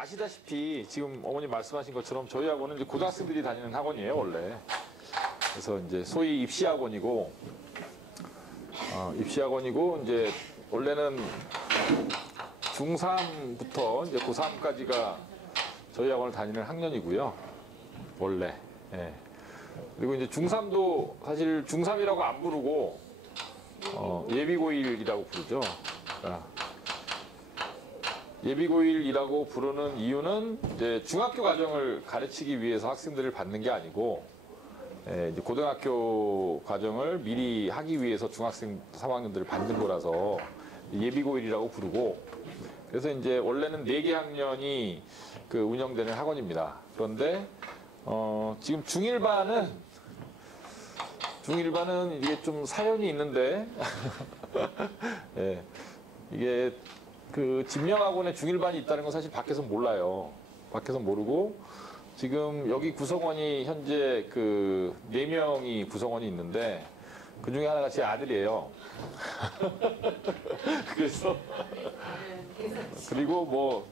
아시다시피 지금 어머님 말씀하신 것처럼 저희 학원은 이제 고등학생들이 다니는 학원이에요, 원래. 그래서 이제 소위 입시학원이고, 입시학원이고, 이제 원래는 중3부터 이제 고3까지가 저희 학원을 다니는 학년이고요, 원래. 예. 그리고 이제 중3도 사실 중3이라고 안 부르고, 예비고1이라고 부르죠. 그러니까 예비고1이라고 부르는 이유는 이제 중학교 과정을 가르치기 위해서 학생들을 받는 게 아니고, 이제 고등학교 과정을 미리 하기 위해서 중학생 3학년들을 받는 거라서 예비고1이라고 부르고, 그래서 이제 원래는 4개 학년이 그 운영되는 학원입니다. 그런데 지금 중1반은 이게 좀 사연이 있는데 예, 이게 그 진명학원에 중1반이 있다는 건 사실 밖에서 몰라요. 밖에서 모르고, 지금 여기 구성원이 현재 그 4명이 구성원이 있는데 그 중에 하나가 제 아들이에요. 그래서 그리고 뭐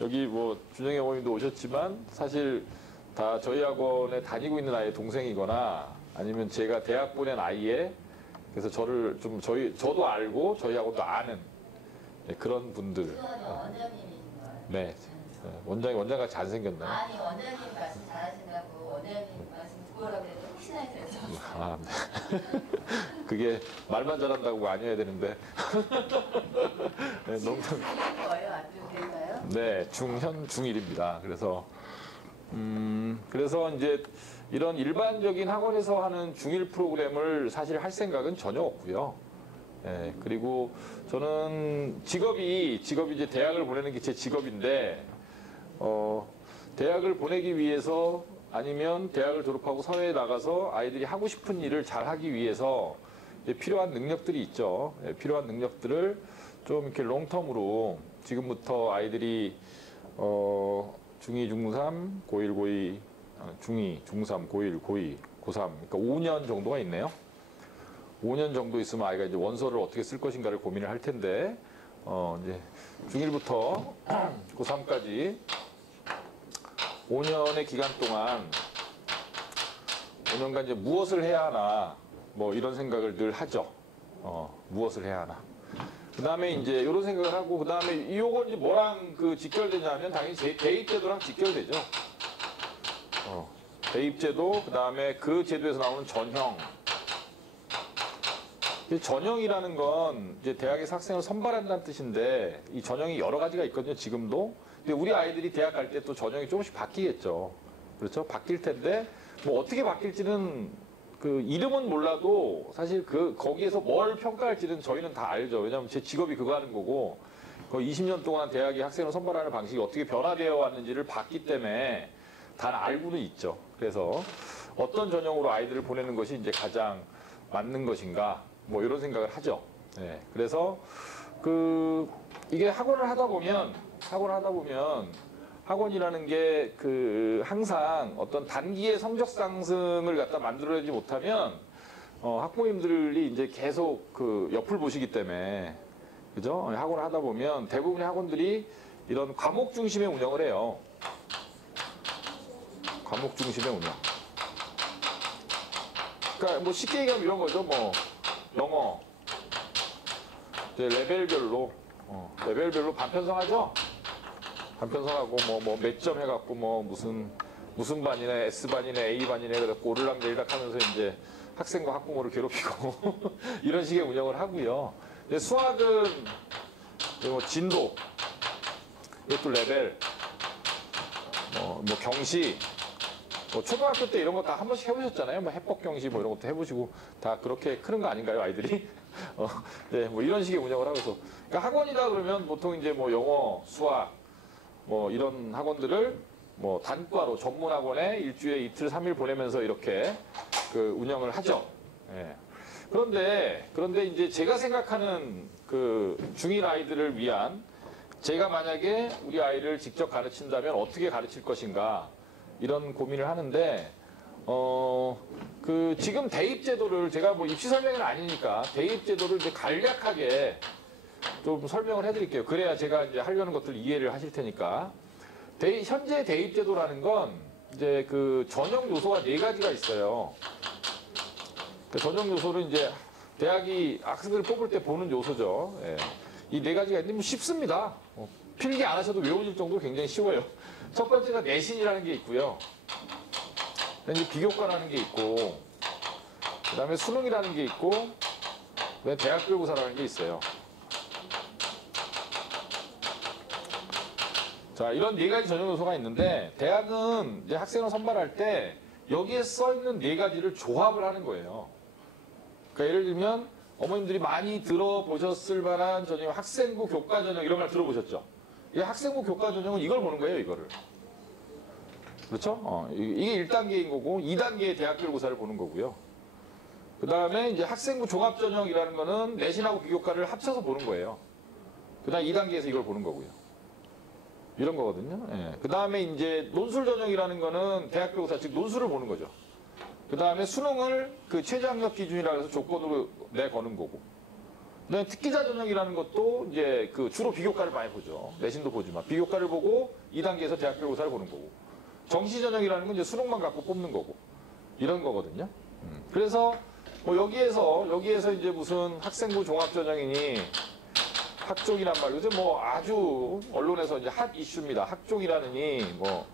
여기 뭐 준영이 어머님도 오셨지만 사실 다 저희 학원에 다니고 있는 아이의 동생이거나 아니면 제가 대학 보낸 아이의, 그래서 저를 좀 저도 알고 저희 학원도 아는 그런 분들. 네. 원장과 잘생겼나요? 아니, 원장님 말씀 잘하신다고 원장님 말씀 듣고 오라고 해도 혹시나 해서 아, 네. 그게 말만 잘한다고 아니어야 되는데. 네, 너무. 거예요? 안 될까요? 네, 중1 중1입니다. 그래서 이제 이런 일반적인 학원에서 하는 중1 프로그램을 사실 할 생각은 전혀 없고요. 예, 그리고 저는 직업이 이제 대학을 보내는 게 제 직업인데, 대학을 보내기 위해서 아니면 대학을 졸업하고 사회에 나가서 아이들이 하고 싶은 일을 잘 하기 위해서 필요한 능력들이 있죠. 예, 필요한 능력들을 좀 이렇게 롱텀으로 지금부터 아이들이 중2, 중3, 고1, 고2, 중2, 중3, 고1, 고2, 고3, 그러니까 5년 정도가 있네요. 5년 정도 있으면 아이가 이제 원서를 어떻게 쓸 것인가를 고민을 할 텐데, 이제 중1부터 고3까지 5년의 기간 동안 5년간 이제 무엇을 해야 하나, 뭐 이런 생각을 늘 하죠. 무엇을 해야 하나. 그 다음에 이제 이런 생각을 하고, 그 다음에 이건 이제 뭐랑 그 직결되냐면 당연히 대입제도랑 직결되죠. 대입제도, 그 다음에 그 제도에서 나오는 전형. 전형이라는 건 이제 대학에서 학생을 선발한다는 뜻인데, 이 전형이 여러 가지가 있거든요, 지금도. 근데 우리 아이들이 대학 갈 때 또 전형이 조금씩 바뀌겠죠. 그렇죠? 바뀔 텐데, 뭐 어떻게 바뀔지는 그 이름은 몰라도 사실 거기에서 뭘 평가할지는 저희는 다 알죠. 왜냐하면 제 직업이 그거 하는 거고, 거의 20년 동안 대학이 학생을 선발하는 방식이 어떻게 변화되어 왔는지를 봤기 때문에 다 알고는 있죠. 그래서 어떤 전형으로 아이들을 보내는 것이 이제 가장 맞는 것인가, 뭐 이런 생각을 하죠. 네, 그래서 이게 학원을 하다 보면 학원이라는 게 항상 어떤 단기의 성적 상승을 갖다 만들어내지 못하면 학부모님들이 이제 계속 옆을 보시기 때문에, 그죠? 학원을 하다 보면 대부분의 학원들이 이런 과목 중심의 운영을 해요. 과목 중심의 운영. 그러니까 뭐 쉽게 얘기하면 이런 거죠. 뭐 영어 이제 레벨별로 반편성하죠. 반편성하고 뭐 몇 점 해갖고 뭐 무슨 반이네, S반이네, A반이네 그래갖고 오르락내리락 하면서 이제 학생과 학부모를 괴롭히고 이런 식의 운영을 하고요. 근데 수학은 뭐 진도, 이것도 레벨, 뭐 경시, 뭐 초등학교 때 이런 거 다 한 번씩 해보셨잖아요. 뭐 해법 경시 뭐 이런 것도 해보시고 다 그렇게 크는 거 아닌가요, 아이들이? 네, 뭐 이런 식의 운영을 하고서. 그러니까 학원이다 그러면 보통 이제 뭐 영어, 수학, 뭐 이런 학원들을 뭐 단과로 전문 학원에 일주일에 이틀, 3일 보내면서 이렇게 운영을 하죠. 예. 그런데 이제 제가 생각하는 중1 아이들을 위한, 제가 만약에 우리 아이를 직접 가르친다면 어떻게 가르칠 것인가, 이런 고민을 하는데, 지금 대입제도를 제가 뭐 입시 설명은 아니니까 대입제도를 이제 간략하게 좀 설명을 해드릴게요. 그래야 제가 이제 하려는 것들 이해를 하실 테니까. 현재 대입제도라는 건 이제 그 전형 요소가 4가지가 있어요. 그 전형 요소를 이제 대학이 학생들을 뽑을 때 보는 요소죠. 예. 이 4가지가 있는데 뭐 쉽습니다. 필기 안 하셔도 외워질 정도로 굉장히 쉬워요. 첫 번째가 내신이라는 게 있고요. 이제 비교과라는 게 있고, 그 다음에 수능이라는 게 있고, 그다음에 대학교육사라는 게 있어요. 자, 이런 4가지 전형 요소가 있는데, 대학은 이제 학생을 선발할 때 여기에 써 있는 4가지를 조합을 하는 거예요. 그러니까 예를 들면 어머님들이 많이 들어보셨을 만한 전형, 학생부 교과 전형 이런 걸 들어보셨죠? 이 학생부 교과 전형은 이걸 보는 거예요, 이거를. 그렇죠? 이게 1단계인 거고 2단계의 대학교육고사를 보는 거고요. 그 다음에 이제 학생부 종합전형이라는 거는 내신하고 비교과를 합쳐서 보는 거예요. 그 다음 2단계에서 이걸 보는 거고요. 이런 거거든요. 예. 그 다음에 이제 논술전형이라는 거는 대학교육고사, 즉 논술을 보는 거죠. 그 다음에 수능을 그 최저학력 기준이라 해서 조건으로 내거는 거고. 그 다음에 특기자 전형이라는 것도 이제 그 주로 비교과를 많이 보죠. 내신도 보지만. 비교과를 보고 2단계에서 대학교육고사를 보는 거고. 정시 전형이라는 건 이제 수능만 갖고 뽑는 거고. 이런 거거든요. 그래서 뭐 여기에서 이제 무슨 학생부 종합전형이니 학종이란 말, 요즘 뭐 아주 언론에서 이제 핫 이슈입니다. 학종이라느니, 뭐,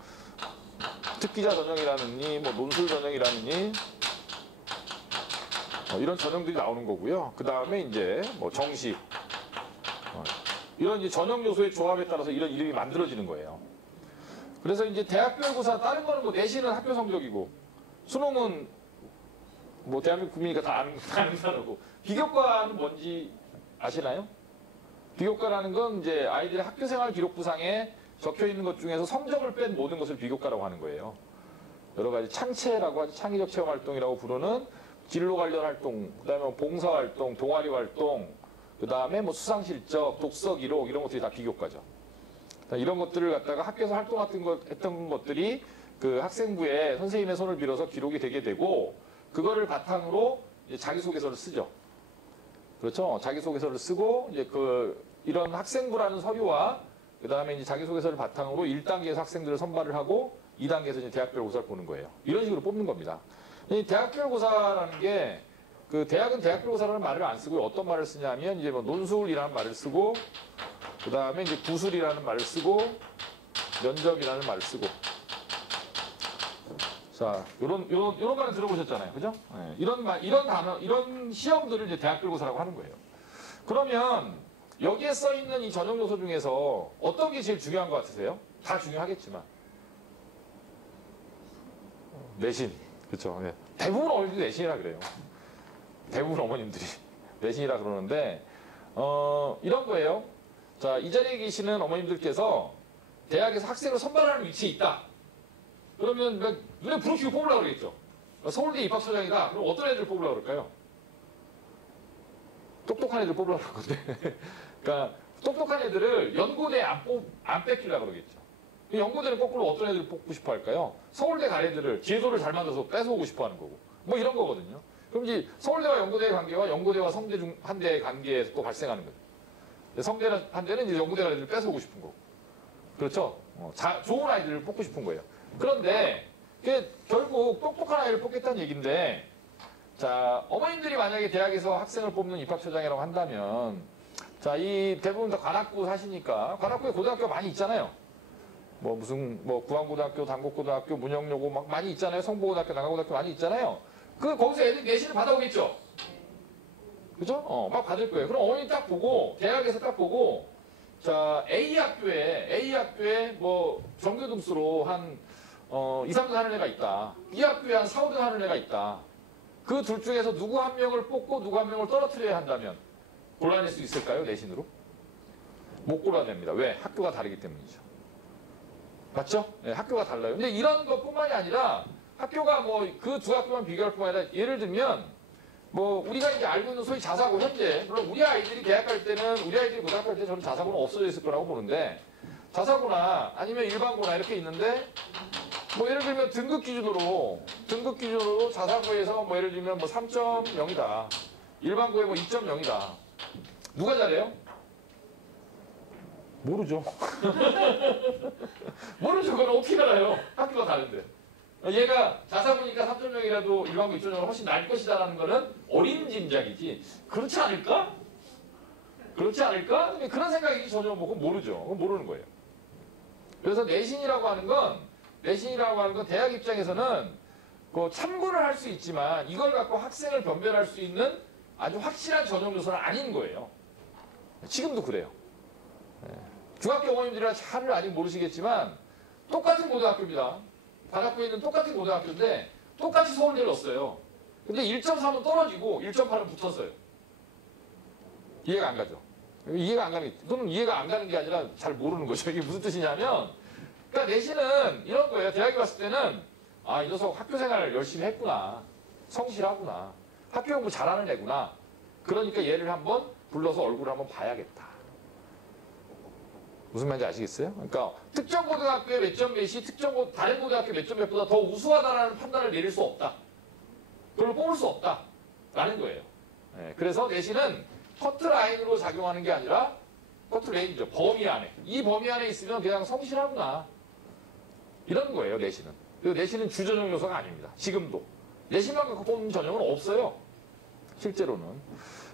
특기자 전형이라느니, 뭐, 논술 전형이라느니, 이런 전형들이 나오는 거고요. 그 다음에 이제 뭐 정시. 이런 이제 전형 요소의 조합에 따라서 이런 이름이 만들어지는 거예요. 그래서 이제 대학교육고사, 다른 거는 뭐 내신은 학교 성적이고, 수능은 뭐 대한민국 국민이니까 다 아는 단어고, 비교과는 뭔지 아시나요? 비교과라는 건 이제 아이들의 학교생활 기록부상에 적혀 있는 것 중에서 성적을 뺀 모든 것을 비교과라고 하는 거예요. 여러 가지 창체라고 하죠. 창의적 체험 활동이라고 부르는 진로 관련 활동, 그다음에 봉사 활동, 동아리 활동, 그다음에 뭐 수상 실적, 독서 기록 이런 것들이 다 비교과죠. 이런 것들을 갖다가 학교에서 활동했던 것들이 그 학생부에 선생님의 손을 빌어서 기록이 되게 되고, 그거를 바탕으로 이제 자기소개서를 쓰죠. 그렇죠. 자기소개서를 쓰고 이제 이런 학생부라는 서류와 그 다음에 이제 자기소개서를 바탕으로 1단계에서 학생들을 선발을 하고 2단계에서 이제 대학교육고사를 보는 거예요. 이런 식으로 뽑는 겁니다. 이 대학교육고사라는 게 그 대학은 대학교육고사라는 말을 안 쓰고 어떤 말을 쓰냐면 이제 뭐 논술이라는 말을 쓰고 그 다음에 이제 구술이라는 말을 쓰고 면접이라는 말을 쓰고. 자, 요런 말은 들어보셨잖아요. 그죠? 네, 이런 단어, 이런 시험들을 이제 대학교육고사라고 하는 거예요. 그러면 여기에 써 있는 이 전형 요소 중에서 어떤 게 제일 중요한 것 같으세요? 다 중요하겠지만. 내신. 그렇죠. 네. 대부분 어머님들이 내신이라 그래요. 대부분 어머님들이 내신이라 그러는데, 이런 거예요. 자, 이 자리에 계시는 어머님들께서 대학에서 학생을 선발하는 위치에 있다. 그러면 눈에 불을 켜고 뽑으려고 그러겠죠. 서울대 입학처장이다. 그럼 어떤 애들 뽑으려고 그럴까요? 똑똑한 애들 뽑으려고 그럴 건데. 그러니까 똑똑한 애들을 연고대에 안 뺏기려고 그러겠죠. 연고대는 거꾸로 어떤 애들을 뽑고 싶어 할까요? 서울대 간 애들을 기회도를 잘 만들어서 뺏어오고 싶어 하는 거고. 뭐 이런 거거든요. 그럼 이제 서울대와 연고대의 관계와 연고대와 성대 중 한 대의 관계에서 또 발생하는 거죠. 성대 한 대는 이제 연고대 간 애들을 뺏어오고 싶은 거고. 그렇죠? 좋은 아이들을 뽑고 싶은 거예요. 그런데 결국 똑똑한 아이를 뽑겠다는 얘기인데, 자, 어머님들이 만약에 대학에서 학생을 뽑는 입학처장이라고 한다면, 자, 이 대부분 다 관악구 사시니까 관악구에 고등학교 많이 있잖아요. 뭐 구암고등학교, 단곡고등학교, 문영여고 막 많이 있잖아요. 성보고등학교, 남강고등학교 많이 있잖아요. 거기서 애들 내신을 받아오겠죠. 그죠? 막 받을 거예요. 그럼 어머니 딱 보고 대학에서 딱 보고, 자, A학교에 뭐 정규등수로 한 2, 3등 하는 애가 있다. B 학교에 한 4, 5등 하는 애가 있다. 그 둘 중에서 누구 한 명을 뽑고 누구 한 명을 떨어뜨려야 한다면 골라낼 수 있을까요? 내신으로? 못 골라냅니다. 왜? 학교가 다르기 때문이죠. 맞죠? 네, 학교가 달라요. 근데 이런 것뿐만이 아니라 학교가 뭐 그 두 학교만 비교할 뿐만 아니라 예를 들면 뭐 우리가 이제 알고 있는 소위 자사고 현재, 물론 우리 아이들이 대학 갈 때는, 우리 아이들이 고등학교 갈 때 저는 자사고는 없어져 있을 거라고 보는데, 자사고나 아니면 일반고나 이렇게 있는데, 뭐 예를 들면 등급 기준으로 자사고에서 뭐 예를 들면 뭐 3.0이다. 일반고에 뭐 2.0이다. 누가 잘해요? 모르죠. 모르죠. 그건 어떻게 알아요? 학교가 다른데. 얘가 자사 보니까 3.0이라도 일반고 2.0은 훨씬 나을 것이다라는 거는 어린 짐작이지. 그렇지 않을까? 그렇지 않을까? 그런 생각이 전혀 뭐 그건 모르죠. 그건 모르는 거예요. 그래서 내신이라고 하는 건 대학 입장에서는 그 참고를 할 수 있지만 이걸 갖고 학생을 변별할 수 있는 아주 확실한 전형 요소는 아닌 거예요. 지금도 그래요. 중학교 어머님들이라 잘 아직 모르시겠지만 똑같은 고등학교입니다. 바닥구에 있는 똑같은 고등학교인데 똑같이 서울대를 넣었어요. 근데 1.3은 떨어지고 1.8은 붙었어요. 이해가 안 가죠. 이해가 안 가는 게, 그건 이해가 안 가는 게 아니라 잘 모르는 거죠. 이게 무슨 뜻이냐면, 그러니까 내신은 이런 거예요. 대학에 갔을 때는, 아, 이 녀석 학교 생활을 열심히 했구나. 성실하구나. 학교 공부 잘하는 애구나. 그러니까 얘를 한번 불러서 얼굴을 한번 봐야겠다. 무슨 말인지 아시겠어요? 그러니까 특정 고등학교의 몇 점 몇이 다른 고등학교 몇 점 몇보다 더 우수하다라는 판단을 내릴 수 없다. 그걸 뽑을 수 없다. 라는 거예요. 그래서 내신은 커트라인으로 작용하는 게 아니라 커트레인이죠. 범위 안에. 이 범위 안에 있으면 그냥 성실하구나. 이런 거예요, 내신은. 그리고 내신은 주전형 요소가 아닙니다. 지금도. 내신만 갖고 뽑는 전형은 없어요. 실제로는.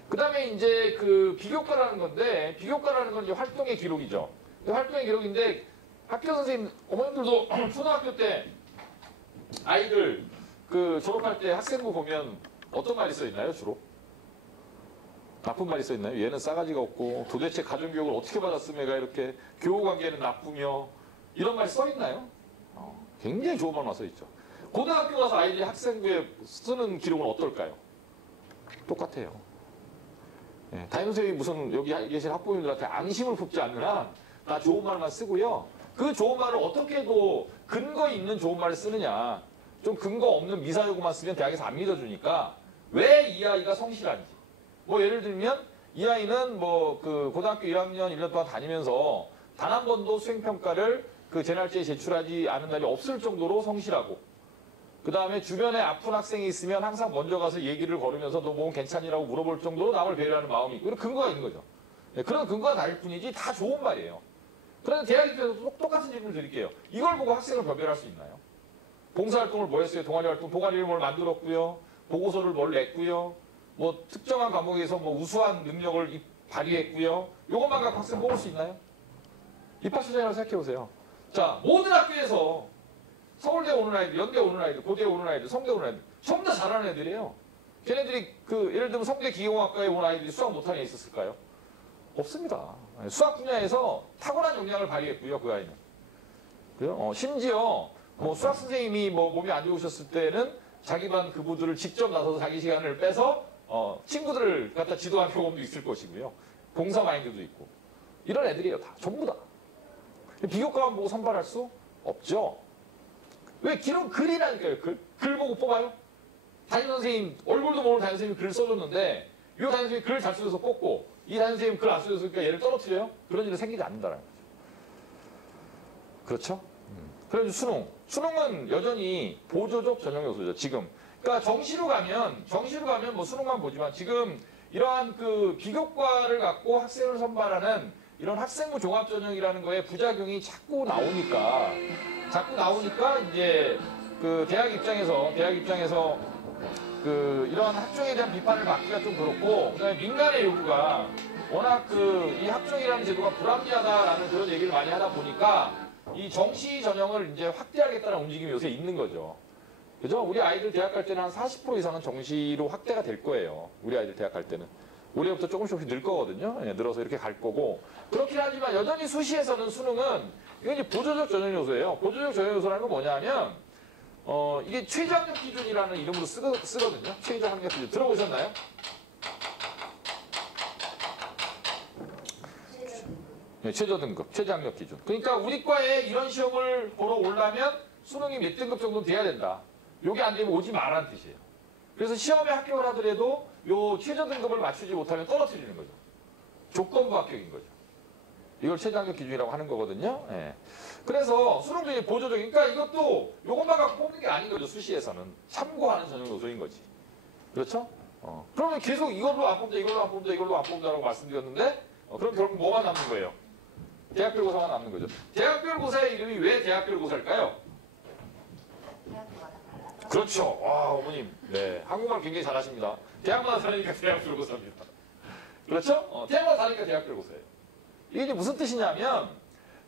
그 다음에 이제 그 비교과라는 건데, 비교과라는 건 이제 활동의 기록이죠. 활동의 기록인데, 학교 선생님, 어머님들도 초등학교 때 아이들 그 졸업할 때 학생부 보면 어떤 말이 써 있나요, 주로? 나쁜 말이 써 있나요? 얘는 싸가지가 없고 도대체 가정교육을 어떻게 받았으면 얘가 이렇게 교우관계는 나쁘며 이런 말이 써 있나요? 굉장히 좋은 말만 써 있죠. 고등학교 가서 아이들이 학생부에 쓰는 기록은 어떨까요? 똑같아요. 담임선생님이 무슨 여기 계신 학부모님들한테 앙심을 품지 않는 한 다 좋은 말만 쓰고요. 그 좋은 말을 어떻게도 근거 있는 좋은 말을 쓰느냐. 좀 근거 없는 미사여구만 쓰면 대학에서 안 믿어주니까 왜 이 아이가 성실한지. 뭐 예를 들면 이 아이는 뭐 그 고등학교 1학년 1년 동안 다니면서 단 한 번도 수행평가를 그 제 날짜에 제출하지 않은 날이 없을 정도로 성실하고 그 다음에 주변에 아픈 학생이 있으면 항상 먼저 가서 얘기를 걸으면서 너 몸 괜찮이라고 물어볼 정도로 남을 배려하는 마음이 있고 이런 근거가 있는 거죠. 그런 근거가 다를 뿐이지 다 좋은 말이에요. 그런데 대학 입장에서 똑같은 질문을 드릴게요. 이걸 보고 학생을 변별할 수 있나요? 봉사활동을 뭐 했어요? 동아리활동. 동아리를 뭘 만들었고요. 보고서를 뭘 냈고요. 뭐 특정한 과목에서 뭐 우수한 능력을 발휘했고요. 이것만 갖고 학생 뽑을 수 있나요? 입학처장이라고 생각해보세요. 자, 모든 학교에서 서울대 오는 아이들, 연대 오는 아이들, 고대 오는 아이들, 성대 오는 아이들 전부 다 잘하는 애들이에요. 걔네들이 그 예를 들면 성대 기계공학과에 온 아이들이 수학 못하는 애 있었을까요? 없습니다. 수학 분야에서 탁월한 역량을 발휘했고요, 그 아이는. 그래요? 심지어 뭐 수학 선생님이 뭐 몸이 안 좋으셨을 때는 자기 반 그부들을 직접 나서서 자기 시간을 빼서 친구들을 갖다 지도한 경험도 있을 것이고요. 봉사 마인드도 있고. 이런 애들이에요, 다. 전부 다. 비교과만 보고 선발할 수 없죠. 왜? 기록 글이라니까요, 글. 글 보고 뽑아요? 담임선생님, 얼굴도 모르는 담임선생님이 글을 써줬는데 이 담임선생님이 글을 잘 써줘서 뽑고 이 담임선생님 글 안 써줬으니까 얘를 떨어뜨려요? 그런 일은 생기지 않는다는 거죠. 그렇죠? 그래서 수능. 수능은 여전히 보조적 전형 요소죠, 지금. 그러니까 정시로 가면 뭐 수능만 보지만 지금 이러한 그 비교과를 갖고 학생을 선발하는 이런 학생부 종합 전형이라는 거에 부작용이 자꾸 나오니까 이제 그 대학 입장에서 그 이런 학종에 대한 비판을 받기가 좀 그렇고 그다음에 민간의 요구가 워낙 그 이 학종이라는 제도가 불합리하다라는 그런 얘기를 많이 하다 보니까 이 정시 전형을 이제 확대하겠다는 움직임이 요새 있는 거죠. 그죠? 우리 아이들 대학 갈 때는 한 40% 이상은 정시로 확대가 될 거예요. 우리 아이들 대학 갈 때는. 올해부터 조금씩 늘 거거든요. 늘어서 이렇게 갈 거고. 그렇긴 하지만 여전히 수시에서는 수능은 이게 이제 보조적 전형 요소예요. 보조적 전형 요소라는 건 뭐냐 하면 이게 최저학력 기준이라는 이름으로 쓰거든요. 최저학력 기준. 들어보셨나요? 네, 최저 등급, 최저학력 기준. 그러니까 우리 과에 이런 시험을 보러 오려면 수능이 몇 등급 정도 돼야 된다. 요게 안 되면 오지 말라는 뜻이에요. 그래서 시험에 합격을 하더라도 요 최저 등급을 맞추지 못하면 떨어뜨리는 거죠. 조건부 합격인 거죠. 이걸 최저학력 기준이라고 하는 거거든요. 예. 그래서 수능도 이제 보조적인, 그러니까 이것도 요것만 갖고 뽑는 게 아닌 거죠. 수시에서는. 참고하는 전형 요소인 거지. 그렇죠? 그러면 계속 이걸로 안 뽑자, 이걸로 안 뽑자, 이걸로 안 뽑자라고 말씀드렸는데 그럼 결국 뭐만 남는 거예요? 대학별고사만 남는 거죠. 대학별고사의 이름이 왜 대학별고사일까요? 대학교가 다 달라서. 그렇죠. 와, 어머님. 네. 한국말 굉장히 잘하십니다. 대학마다 다르니까 대학별고사입니다. 그렇죠? 대학마다 다르니까 대학별고사예요. 이게 이제 무슨 뜻이냐면,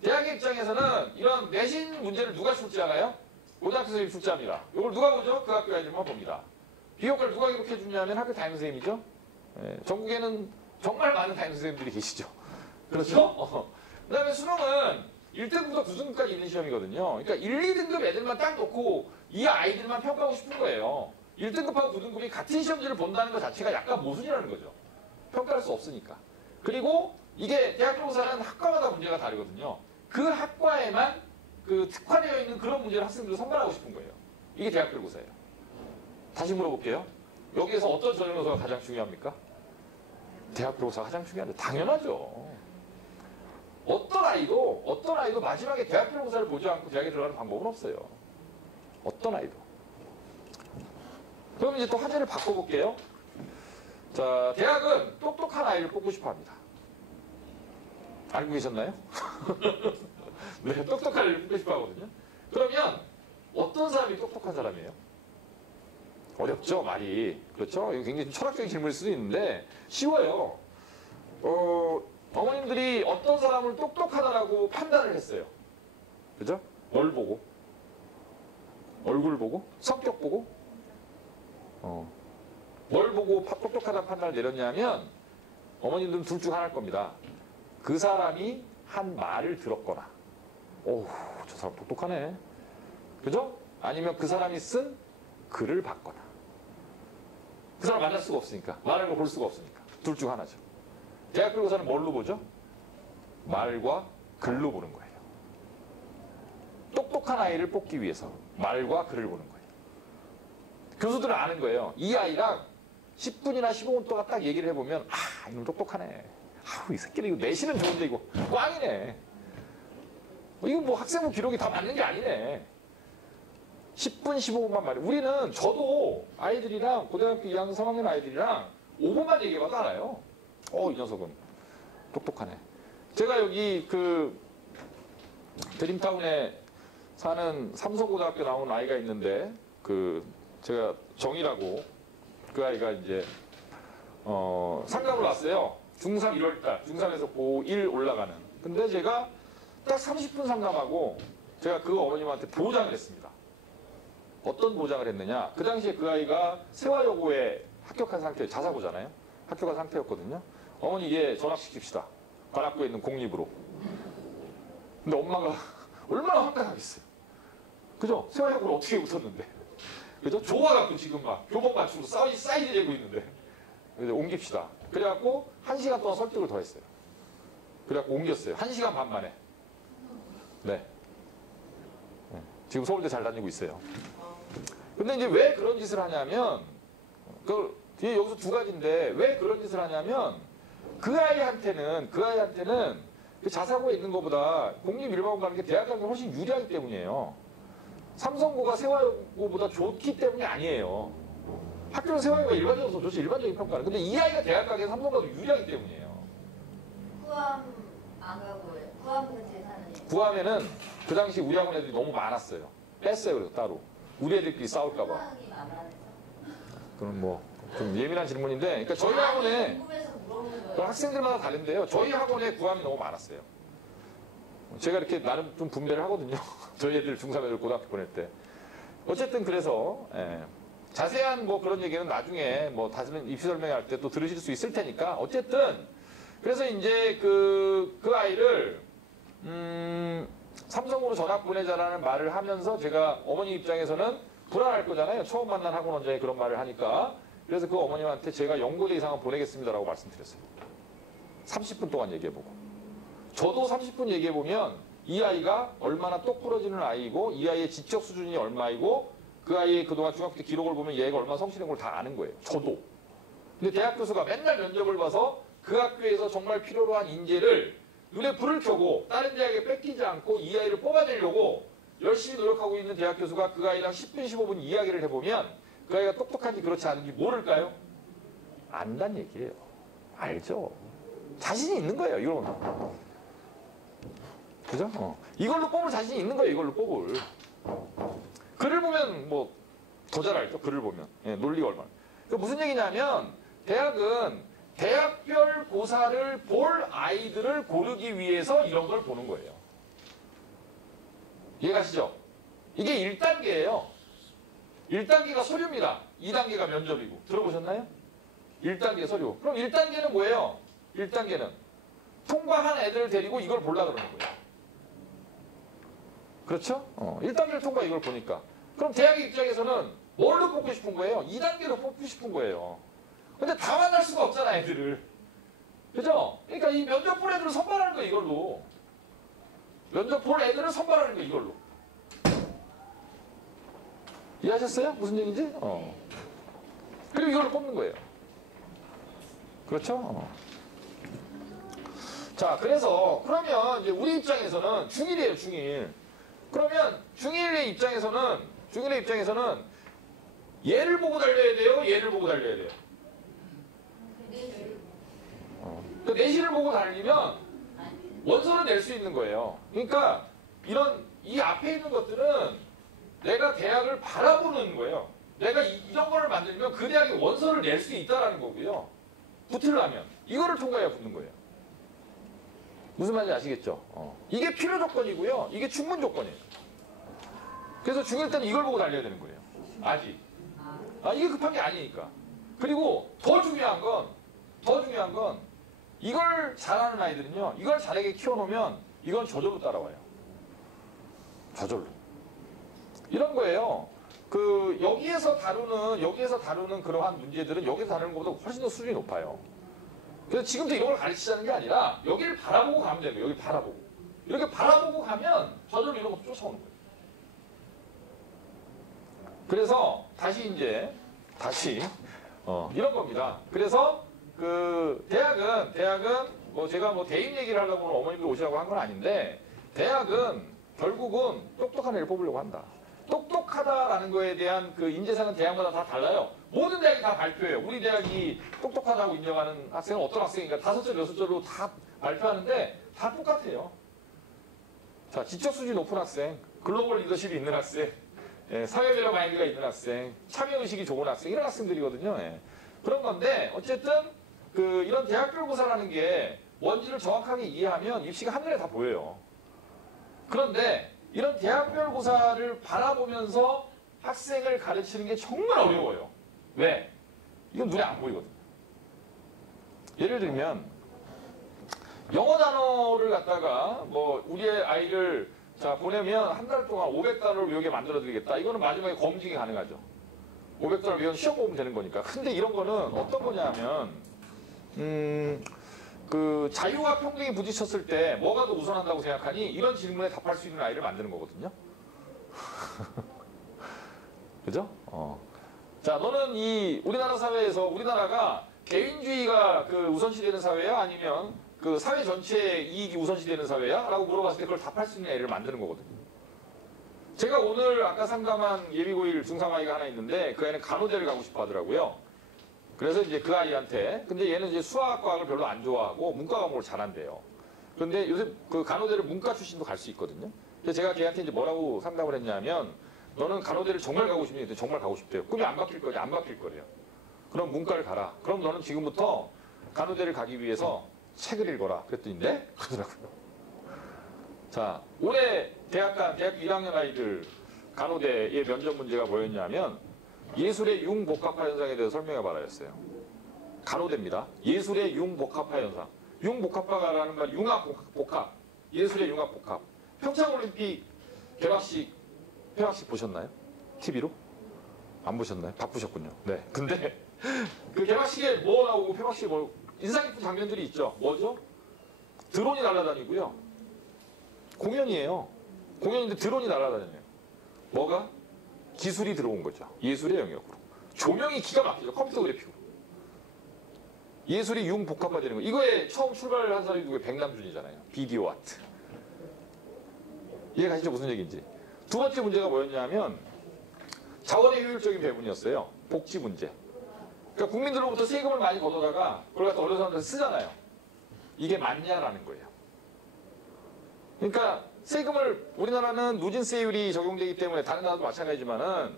대학의 입장에서는 이런 내신 문제를 누가 출제하나요? 고등학교 선생님 출제합니다. 이걸 누가 보죠? 그 학교 아이들만 봅니다. 비교과를 누가 기록해 주냐면 학교 담임 선생님이죠. 네. 전국에는 정말 많은 담임 선생님들이 계시죠. 그렇죠? 그 다음에 수능은 1등급부터 9등급까지 있는 시험이거든요. 그러니까 1, 2등급 애들만 딱 놓고 이 아이들만 평가하고 싶은 거예요. 1등급하고 9등급이 같은 시험지를 본다는 것 자체가 약간 모순이라는 거죠. 평가할 수 없으니까. 그리고 이게 대학교사는 학과마다 문제가 다르거든요. 그 학과에만 그 특화되어 있는 그런 문제를 학생들을 선발하고 싶은 거예요. 이게 대학별고사예요. 다시 물어볼게요. 여기에서 어떤 전형 요소가 가장 중요합니까? 대학별고사가 가장 중요하죠. 당연하죠. 어떤 아이도 마지막에 대학별고사를 보지 않고 대학에 들어가는 방법은 없어요. 어떤 아이도. 그럼 이제 또 화제를 바꿔볼게요. 자, 대학은 똑똑한 아이를 뽑고 싶어 합니다. 알고 계셨나요? 네, 똑똑한 아이를 뽑고 싶어 하거든요. 그러면 어떤 사람이 똑똑한 사람이에요? 어렵죠, 말이. 그렇죠? 이거 굉장히 좀 철학적인 질문일 수도 있는데 쉬워요. 어머님들이 어떤 사람을 똑똑하다라고 판단을 했어요. 그죠? 뭘 보고? 얼굴 보고? 성격 보고? 뭘 보고 똑똑하다는 판단을 내렸냐면 어머님들은 둘 중 하나일 겁니다. 그 사람이 한 말을 들었거나 오우, 저 사람 똑똑하네. 그죠? 아니면 그 사람이 쓴 글을 봤거나 그 사람 만날 수가 없으니까 말하는 걸 볼 수가 없으니까 둘 중 하나죠. 대학별고사는 뭘로 보죠? 말과 글로 보는 거예요. 똑똑한 아이를 뽑기 위해서 말과 글을 보는 거예요. 교수들은 아는 거예요. 이 아이랑 10분이나 15분 동안 딱 얘기를 해보면 아, 이놈 똑똑하네. 아우, 이 새끼는 이거 내신은 좋은데 이거 꽝이네. 이거 뭐 학생부 기록이 다 맞는 게 아니네. 10분, 15분만 말해. 저도 아이들이랑 고등학교 2학년, 3학년 아이들이랑 5분만 얘기해봐도 알아요. 이 녀석은 똑똑하네. 제가 여기 그 드림타운에 사는 삼성고등학교 나온 아이가 있는데 제가 정이라고 그 아이가 이제 상담을 왔어요. 중3 1월달, 중3에서 고1 올라가는. 근데 제가 딱 30분 상담하고 제가 그 어머님한테 보장을 했습니다. 어떤 보장을 했느냐? 그 당시에 그 아이가 세화여고에 합격한 상태, 자사고잖아요. 합격한 상태였거든요. 어머니 얘 전학시킵시다. 관악구에 있는 공립으로. 근데 엄마가 얼마나 황당하겠어요. 그죠? 세화여고를 어떻게 붙었는데. 그죠? 좋아갖고 지금 막 교복 맞추고 사이즈 재고 있는데. 그래서 옮깁시다. 그래갖고 1시간 동안 설득을 더 했어요. 그래갖고 옮겼어요. 1시간 반 만에. 네. 지금 서울대 잘 다니고 있어요. 근데 이제 왜 그런 짓을 하냐면, 뒤에 여기서 두 가지인데, 왜 그런 짓을 하냐면, 그 아이한테는 그 자사고에 있는 것보다 공립 일반고 가는 게 대학 가는 게 훨씬 유리하기 때문이에요. 삼성고가 세화여고보다 좋기 때문이 아니에요. 학교는 세화여고가 일반적으로 더 좋지, 일반적인 평가는. 근데 이 아이가 대학 가기엔 삼성고가 더 유리하기 때문이에요. 구암 안 가고요. 구암 근처에 사는 애. 구암에는 그 당시 우리 학원 애들이 너무 많았어요. 뺐어요, 그래서 따로. 우리 애들끼리 싸울까봐. 상황이 만만해서. 그럼 뭐, 좀 예민한 질문인데, 그러니까 저희 학원에, 궁금해서 물어보는 그 거예요. 학생들마다 다른데요. 저희 학원에 구암이 너무 많았어요. 제가 이렇게 나름 좀 분배를 하거든요. 저희 애들 중3 애들 고등학교 보낼 때. 어쨌든 그래서, 자세한 뭐 그런 얘기는 나중에 뭐 다시는 입시 설명할 때 또 들으실 수 있을 테니까. 어쨌든, 그래서 이제 그 아이를, 삼성으로 전학 보내자라는 말을 하면서 제가 어머니 입장에서는 불안할 거잖아요. 처음 만난 학원 원장이 그런 말을 하니까. 그래서 그 어머님한테 제가 연고대 이상은 보내겠습니다라고 말씀드렸어요. 30분 동안 얘기해보고. 저도 30분 얘기해보면 이 아이가 얼마나 똑부러지는 아이고 이 아이의 지적 수준이 얼마이고 그 아이의 그동안 중학교 때 기록을 보면 얘가 얼마나 성실한 걸 다 아는 거예요. 저도. 근데 대학 교수가 맨날 면접을 봐서 그 학교에서 정말 필요로 한 인재를 눈에 불을 켜고 다른 대학에 뺏기지 않고 이 아이를 뽑아내려고 열심히 노력하고 있는 대학 교수가 그 아이랑 10분, 15분 이야기를 해보면 그 아이가 똑똑한지 그렇지 않은지 모를까요? 안다는 얘기예요. 알죠. 자신이 있는 거예요, 이런. 그죠? 이걸로 뽑을 자신이 있는 거예요. 이걸로 뽑을. 글을 보면 뭐 더 잘 알죠. 글을 보면. 예, 논리가 얼마나. 그러니까 무슨 얘기냐면 대학은 대학별 고사를 볼 아이들을 고르기 위해서 이런 걸 보는 거예요. 이해가시죠? 이게 1단계예요. 1단계가 서류입니다. 2단계가 면접이고. 들어보셨나요? 1단계 서류. 그럼 1단계는 뭐예요? 1단계는 통과한 애들을 데리고 이걸 보려고 그러는 거예요. 그렇죠? 1단계를 통과 이걸 보니까. 그럼 대학의 입장에서는 뭘로 뽑고 싶은 거예요? 2단계로 뽑고 싶은 거예요. 근데 다 만날 수가 없잖아, 애들을. 그죠? 그러니까 이 면접 볼 애들을 선발하는 거예요, 이걸로. 면접 볼 애들을 선발하는 거예요, 이걸로. 이해하셨어요? 무슨 얘기인지? 그리고 이걸로 뽑는 거예요. 그렇죠? 자, 그래서 그러면 이제 우리 입장에서는 중1이에요, 중1. 그러면 중1의 입장에서는 얘를 보고 달려야 돼요, 얘를 보고 달려야 돼요. 그 내신을 보고 달리면 원서를 낼 수 있는 거예요. 그러니까 이 앞에 있는 것들은 내가 대학을 바라보는 거예요. 내가 이런 거를 만들면 그 대학에 원서를 낼 수 있다라는 거고요. 붙으려면 이거를 통과해야 붙는 거예요. 무슨 말인지 아시겠죠? 이게 필요 조건이고요. 이게 충분 조건이에요. 그래서 중1 때는 이걸 보고 달려야 되는 거예요. 아직. 이게 급한 게 아니니까. 그리고 더 중요한 건 이걸 잘하는 아이들은요. 이걸 잘하게 키워놓으면 이건 저절로 따라와요. 저절로. 이런 거예요. 여기에서 다루는 그러한 문제들은 여기서 다루는 것보다 훨씬 더 수준이 높아요. 그래서 지금도 이런 걸 가르치자는 게 아니라 여기를 바라보고 가면 돼요. 여기 바라보고. 이렇게 바라보고 가면 저절로 이런 것도 쫓아오는 거예요. 그래서 다시 이런 겁니다. 그래서 대학은 제가 대입 얘기를 하려고 어머님들 오시라고 한 건 아닌데 대학은 결국은 똑똑한 애를 뽑으려고 한다. 똑똑하다라는 거에 대한 인재상은 대학마다 다 달라요. 모든 대학이 다 발표해요. 우리 대학이 똑똑하다고 인정하는 학생은 어떤 학생인가 5절, 6절로 다 발표하는데 다 똑같아요. 자, 지적 수준이 높은 학생, 글로벌 리더십이 있는 학생, 사회배려 마인드가 있는 학생, 참여의식이 좋은 학생, 이런 학생들이거든요. 그런 건데 어쨌든 이런 대학별 고사라는 게 뭔지를 정확하게 이해하면 입시가 한눈에 다 보여요. 그런데 이런 대학별 고사를 바라보면서 학생을 가르치는 게 정말 어려워요. 왜? 이건 눈에 안 보이거든요. 예를 들면 영어 단어를 갖다가 우리의 아이를 보내면 한 달 동안 500단어를 외우게 만들어 드리겠다. 이거는 마지막에 검증이 가능하죠. 500단어를 외우면 시험 보면 되는 거니까. 근데 이런 거는 어떤 거냐면 자유와 평등이 부딪혔을 때 뭐가 더 우선한다고 생각하니? 이런 질문에 답할 수 있는 아이를 만드는 거거든요. 그죠? 자, 너는 우리나라 사회에서 우리나라가 개인주의가 우선시되는 사회야? 아니면 사회 전체의 이익이 우선시되는 사회야? 라고 물어봤을 때 그걸 답할 수 있는 애를 만드는 거거든요. 제가 오늘 아까 상담한 예비고1 중3 아이가 하나 있는데 그 애는 간호대를 가고 싶어 하더라고요. 그래서 이제 그 아이한테, 근데 얘는 이제 수학과학을 별로 안 좋아하고 문과 과목을 잘한대요. 근데 요새 간호대를 문과 출신도 갈 수 있거든요. 그래서 제가 걔한테 이제 뭐라고 상담을 했냐면, 너는 간호대를 정말 가고 싶니? 정말 가고 싶대요. 꿈이 안 바뀔 거냐? 안 바뀔 거래요. 그럼 문과를 가라. 그럼 너는 지금부터 간호대를 가기 위해서 책을 읽어라. 그랬더니 네? 그러더라고요. 자, 올해 대학 1학년 아이들 간호대의 면접 문제가 뭐였냐면 예술의 융복합화 현상에 대해서 설명해 봐라였어요. 간호대입니다. 예술의 융복합화 현상. 융복합화라는 말, 융합복합. 예술의 융합복합. 평창올림픽 개막식 보셨나요? TV로? 안 보셨나요? 바쁘셨군요. 네. 근데 그 개막식에 뭐 나오고 개막식에 인상 깊은 장면들이 있죠. 뭐죠? 드론이 날아다니고요. 공연이에요. 공연인데 드론이 날아다녀요. 뭐가? 기술이 들어온 거죠. 예술의 영역으로. 조명이 기가 막히죠. 컴퓨터 그래픽으로. 예술이 융복합화되는 거. 이거에 처음 출발한 사람이 누구예요? 백남준이잖아요. 비디오 아트. 이해 가시죠? 무슨 얘기인지. 두 번째 문제가 뭐였냐면 자원의 효율적인 배분이었어요. 복지 문제. 그러니까 국민들로부터 세금을 많이 걷어다가 그걸 갖다 어려운 사람들한테 쓰잖아요. 이게 맞냐라는 거예요. 그러니까 세금을 우리나라는 누진세율이 적용되기 때문에 다른 나라도 마찬가지지만은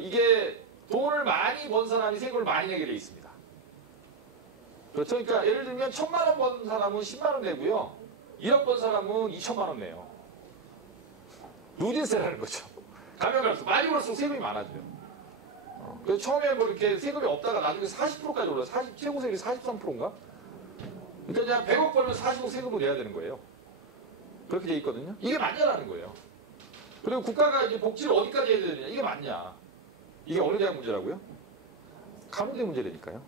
이게 돈을 많이 번 사람이 세금을 많이 내게 돼 있습니다. 그렇죠? 그러니까 예를 들면 1,000만 원 번 사람은 10만 원 내고요. 1억 번 사람은 2천만 원 내요. 누진세라는 거죠. 가면 갈수록 많이 벌수록 세금이 많아져요. 그래서 처음에 뭐 이렇게 세금이 없다가 나중에 40%까지 올라요. 최고 세율이 43%인가? 그러니까 그냥 100억 벌면 40억 세금을 내야 되는 거예요. 그렇게 돼 있거든요. 이게 맞냐라는 거예요. 그리고 국가가 이제 복지를 어디까지 해야 되느냐. 이게 맞냐. 이게 어느 대학 문제라고요? 간호대 문제라니까요.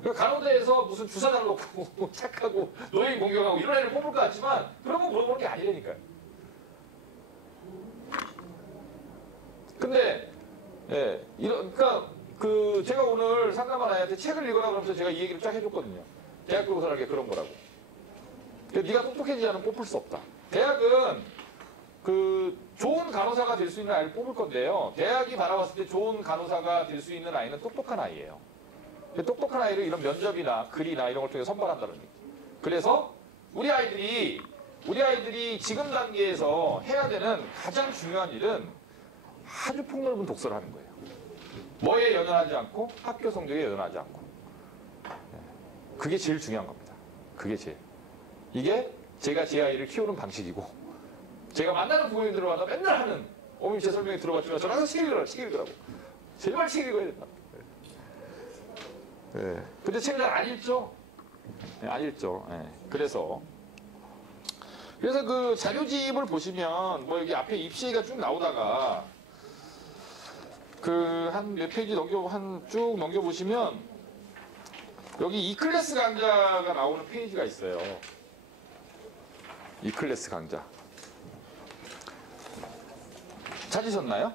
그러니까 간호대에서 무슨 주사장 놓고 착하고 노인 공격하고 이런 애를 뽑을 것 같지만 그런 거 물어보는 게 아니라니까요. 근데 그러니까 제가 오늘 상담한 아이한테 책을 읽으라 그러면서 제가 이 얘기를 쫙 해줬거든요. 대학 교사라는 게 그런 거라고. 네가 똑똑해지지 않으면 뽑을 수 없다. 대학은 좋은 간호사가 될 수 있는 아이를 뽑을 건데요. 대학이 바라봤을 때 좋은 간호사가 될 수 있는 아이는 똑똑한 아이예요. 똑똑한 아이를 이런 면접이나 글이나 이런 걸 통해 선발한다는 얘기. 그래서 우리 아이들이 지금 단계에서 해야 되는 가장 중요한 일은 아주 폭넓은 독서를 하는 거예요. 뭐에 연연하지 않고 학교 성적에 연연하지 않고. 그게 제일 중요한 겁니다. 그게 제일. 이게 제가 제 아이를 키우는 방식이고 제가 만나는 부모님들마다 맨날 하는 어머님 제 설명에 들어봤지만 저는 항상 책 읽으라고. 제발 책 읽어야 된다. 근데 책을 잘 안 읽죠? 안 읽죠. 그래서 그 자료집을 보시면 뭐 여기 앞에 입시가 쭉 나오다가 한 몇 페이지 쭉 넘겨보시면 여기 E클래스 강좌가 나오는 페이지가 있어요. E클래스 강좌. 찾으셨나요?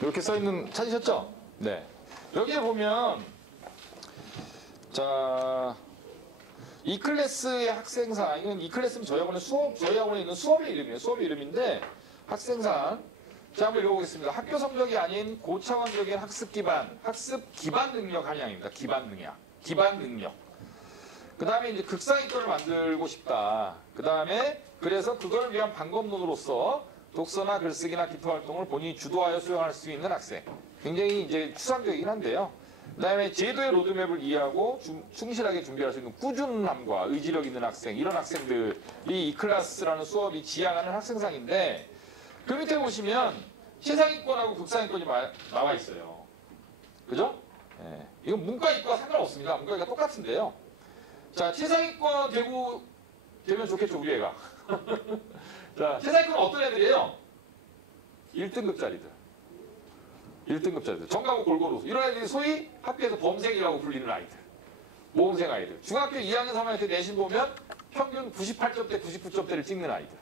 이렇게 써있는, 찾으셨죠? 네. 여기에 보면, 자, E클래스의 학생상, 이건 E클래스는 저희 학원에 있는 수업의 이름이에요. 수업의 이름인데, 학생상. 자, 한번 읽어보겠습니다. 학교 성적이 아닌 고차원적인 학습 기반 능력 함량입니다. 기반 능력. 그 다음에 이제 극상위권을 만들고 싶다. 그 다음에, 그래서 그걸 위한 방법론으로서 독서나 글쓰기나 기타 활동을 본인이 주도하여 수행할 수 있는 학생. 굉장히 이제 추상적이긴 한데요. 그 다음에 제도의 로드맵을 이해하고 충실하게 준비할 수 있는 꾸준함과 의지력 있는 학생, 이런 학생들이 E클래스라는 수업이 지향하는 학생상인데, 그 밑에 보시면 최상위권하고 극상위권이 나와 있어요. 그죠? 이건 문과, 이과와 상관없습니다. 문과, 이과 똑같은데요. 자, 최상위권 되면 좋겠죠, 우리 애가. 자, 최상위권은 어떤 애들이에요? 1등급짜리들. 정가고 골고루. 이런 애들이 소위 학교에서 범생이라고 불리는 아이들. 모범생 아이들. 중학교 2학년 3학년 때 내신 보면 평균 98점대, 99점대를 찍는 아이들.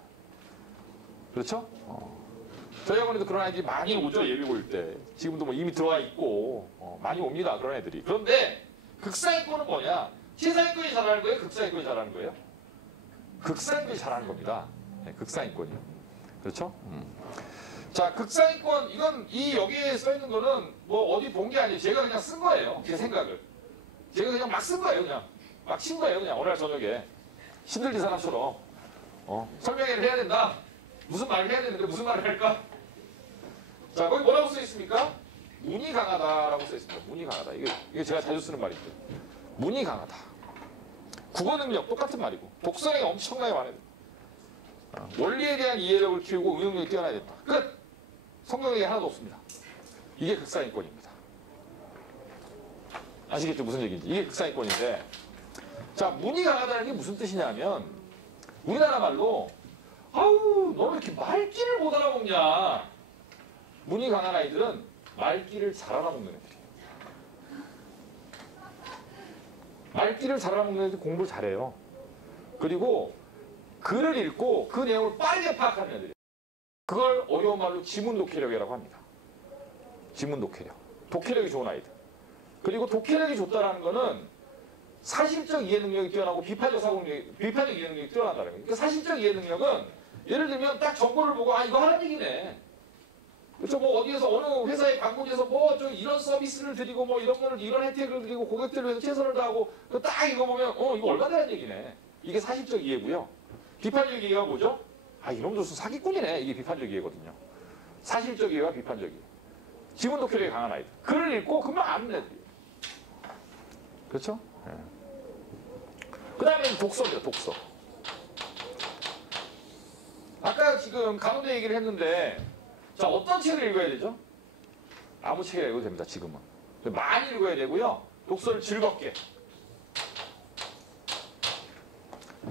그렇죠? 저희 학원에도 그런 아이들이 많이 오죠, 예비고일 때. 지금도 뭐 이미 들어와 있고, 많이 옵니다, 그런 애들이. 그런데 극상위권은 뭐냐? 최상위권이 잘하는 거예요? 극상위권이 잘하는 거예요? 극상위권이 잘하는 겁니다. 극상위권이요. 그렇죠? 자, 극상위권, 여기에 써있는 거는 뭐 어디 본 게 아니에요. 제가 그냥 쓴 거예요. 제 생각을. 제가 그냥 막 쓴 거예요, 그냥. 막 친 거예요, 그냥. 오늘 저녁에. 힘들린 사람처럼. 설명회를 해야 된다. 무슨 말을 해야 되는데 무슨 말을 할까? 자, 거기 뭐라고 써 있습니까? 문이 강하다라고 써 있습니다. 문이 강하다. 이게 제가 자주 쓰는 말인데. 문이 강하다. 국어 능력 똑같은 말이고. 독서력이 엄청나게 많아요. 원리에 대한 이해력을 키우고 응용력이 뛰어나야 된다. 끝! 성경에 하나도 없습니다. 이게 극상위권입니다. 아시겠죠? 무슨 얘기인지. 이게 극상위권인데. 자, 문이 강하다는 게 무슨 뜻이냐면, 우리나라 말로, 아우, 너는 이렇게 말귀를 못 알아먹냐. 문이 강한 아이들은 말귀를 잘 알아먹는 애들이에요. 말귀를 잘 알아먹는 애들이 공부를 잘해요. 그리고 글을 읽고 그 내용을 빠르게 파악하는 애들이에요. 그걸 어려운 말로 지문독해력이라고 합니다. 지문독해력. 독해력이 좋은 아이들. 그리고 독해력이 좋다는 거는 사실적 이해 능력이 뛰어나고 비판적 비판적 이해 능력이 뛰어나다는 거예요. 그러니까 사실적 이해 능력은 예를 들면 딱 정보를 보고 아 이거 하는 얘기네. 그렇죠. 뭐 어디에서 어느 회사의 광고에서 뭐 좀 이런 서비스를 드리고 뭐 이런 거를 이런 혜택을 드리고 고객들을 위해서 최선을 다하고 딱 이거 보면 이거 얼마 되는 얘기네. 이게 사실적 이해고요. 비판적 이해가 뭐죠? 아 이놈들 사기꾼이네. 이게 비판적 이해거든요. 사실적 이해와 비판적 이해. 지문 독해력이 강한 아이들. 글을 읽고 금방 아는 애들이에요. 그렇죠? 네. 그 다음에 독서입니다. 독서. 아까 지금 가운데 얘기를 했는데 자 어떤 책을 읽어야 되죠? 아무 책을 읽어도 됩니다. 지금은. 많이 읽어야 되고요. 독서를 즐겁게.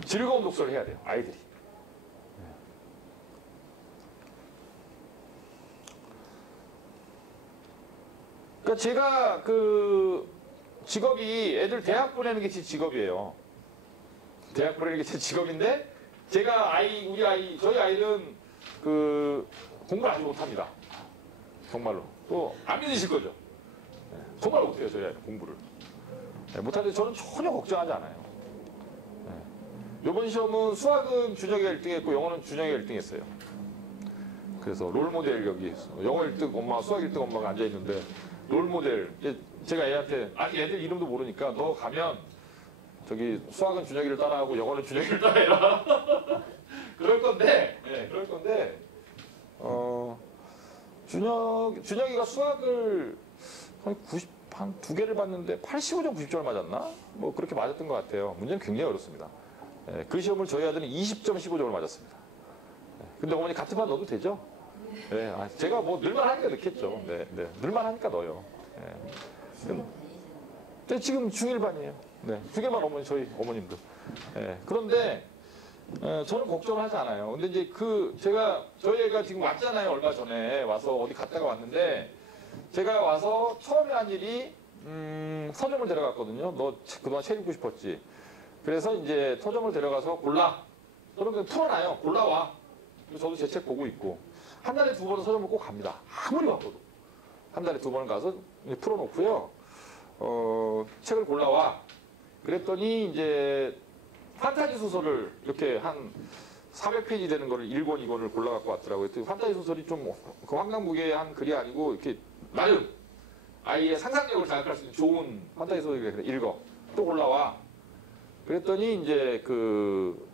즐거운 독서를 해야 돼요. 아이들이. 그러니까 제가 그 직업이 애들 대학 보내는 게 제 직업이에요. 대학 보내는 게 제 직업인데 제가 저희 아이는 그 공부를 아주 못합니다. 정말로. 또 안 믿으실 거죠. 정말 못해요. 저희 아이는 공부를. 못하는데 저는 전혀 걱정하지 않아요. 이번 시험은 수학은 준혁이가 1등 했고 영어는 준혁이가 1등 했어요. 그래서 롤모델 여기 영어 1등 엄마 수학 1등 엄마가 앉아있는데 롤모델 제가 애한테 아직 애들 이름도 모르니까 너 가면 저기 수학은 준혁이를 따라하고 영어는 준혁이를 따라해라. 그럴 건데 준혁이가 수학을 한 2개를 봤는데 85점 90점을 맞았나? 뭐 그렇게 맞았던 것 같아요. 문제는 굉장히 어렵습니다. 그 시험을 저희 아들은 20점 15점을 맞았습니다. 근데 어머니 같은 반 넣어도 되죠? 네, 제가 뭐 늘만 하니까 넣겠죠. 네, 늘만 하니까 넣어요. 네, 지금 중1반이에요. 네, 중1반 저희 어머님도. 그런데 저는 걱정을 하지 않아요. 근데 이제 저희 애가 지금 왔잖아요. 얼마 전에 와서 어디 갔다가 왔는데 제가 와서 처음에 한 일이 서점을 데려갔거든요. 너 그동안 책 읽고 싶었지. 그래서 이제 서점을 데려가서 골라. 저는 그냥 풀어놔요. 골라와. 저도 제 책 보고 있고. 한 달에 2번은 서점을 꼭 갑니다. 아무리 바빠도. 한 달에 2번은 가서 풀어놓고요. 책을 골라와. 그랬더니 이제 판타지 소설을 이렇게 한 400페이지 되는 거를 1권, 2권을 골라갖고 왔더라고요. 판타지 소설이 좀 그 황당무계한 글이 아니고 이렇게 나름 아이의 상상력을 자극할 수 있는 좋은 판타지 소설을 읽어. 또 골라와. 그랬더니 이제 그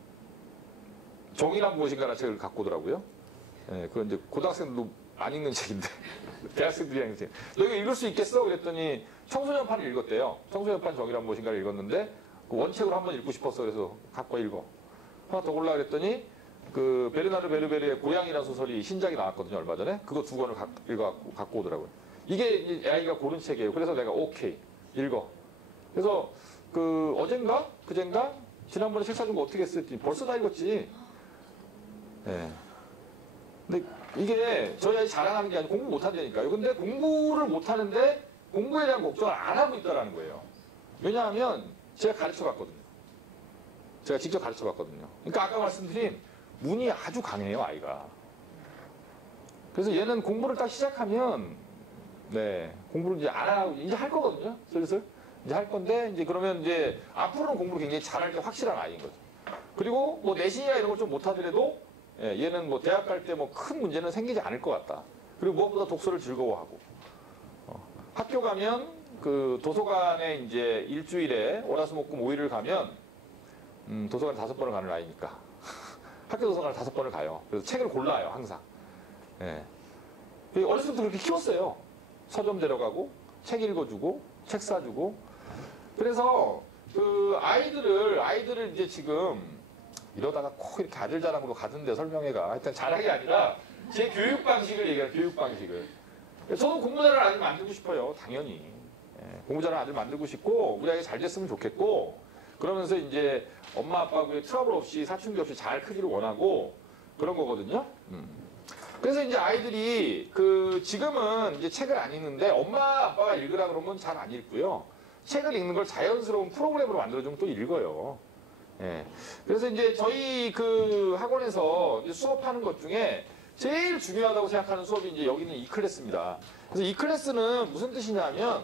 정의란 무엇인가라는 책을 갖고 오더라고요. 그건 이제 고등학생도 안 읽는 책인데 대학생들이 읽는 책. 너 이거 읽을 수 있겠어? 그랬더니 청소년판을 읽었대요. 청소년판 정의란 무엇인가를 읽었는데 그 원책으로 한번 읽고 싶었어. 그래서 갖고 읽어. 하나 더 골라 그랬더니 그 베르나르 베르베르의 고양이라는 소설이 신작이 나왔거든요. 얼마 전에. 그거 2권을 읽어갖고 갖고 오더라고요. 이게 아이가 고른 책이에요. 그래서 내가 오케이 읽어. 그래서 그 어젠가? 그젠가? 지난번에 책 사준 거 어떻게 했었지? 벌써 다 읽었지. 근데 이게 저희 아이 자랑하는 게 아니고 공부 못한다니까요. 근데 공부를 못하는데 공부에 대한 걱정을 안 하고 있다는 거예요. 왜냐하면 제가 가르쳐 갔거든요. 제가 직접 가르쳐 갔거든요. 그러니까 아까 말씀드린 문이 아주 강해요, 아이가. 그래서 얘는 공부를 딱 시작하면 공부를 이제 안 하고 이제 할 거거든요. 슬슬. 이제 할 건데 이제 그러면 이제 앞으로는 공부를 굉장히 잘할 게 확실한 아이인 거죠. 그리고 뭐 내신이나 이런 걸 좀 못하더라도 얘는 뭐 대학 갈 때 뭐 큰 문제는 생기지 않을 것 같다. 그리고 무엇보다 독서를 즐거워하고 학교 가면 그 도서관에 이제 일주일에 월화수목금 5일을 가면 도서관 5번을 가는 아이니까 학교 도서관을 5번을 가요. 그래서 책을 골라요 항상. 어렸을 때부터 그렇게 키웠어요. 서점 데려가고 책 읽어주고 책 사주고. 그래서 그 아이들을 이제 지금 이러다가 꼭 이렇게 아들 자랑으로 가던데 설명회가 하여튼 자랑이 아니라 제 교육 방식을 얘기해요. 교육 방식을. 저도 공부 잘하는 아들 만들고 싶어요. 당연히. 공부 잘하는 아들 만들고 싶고 우리 아이가 잘 됐으면 좋겠고 그러면서 이제 엄마 아빠하고의 트러블 없이 사춘기 없이 잘 크기를 원하고 그런 거거든요. 그래서 이제 아이들이 그 지금은 이제 책을 안 읽는데 엄마 아빠가 읽으라 그러면 잘 안 읽고요. 책을 읽는 걸 자연스러운 프로그램으로 만들어주면 또 읽어요. 그래서 이제 저희 그 학원에서 이제 수업하는 것 중에 제일 중요하다고 생각하는 수업이 이제 여기는 이 클래스입니다. 그래서 이 클래스는 무슨 뜻이냐면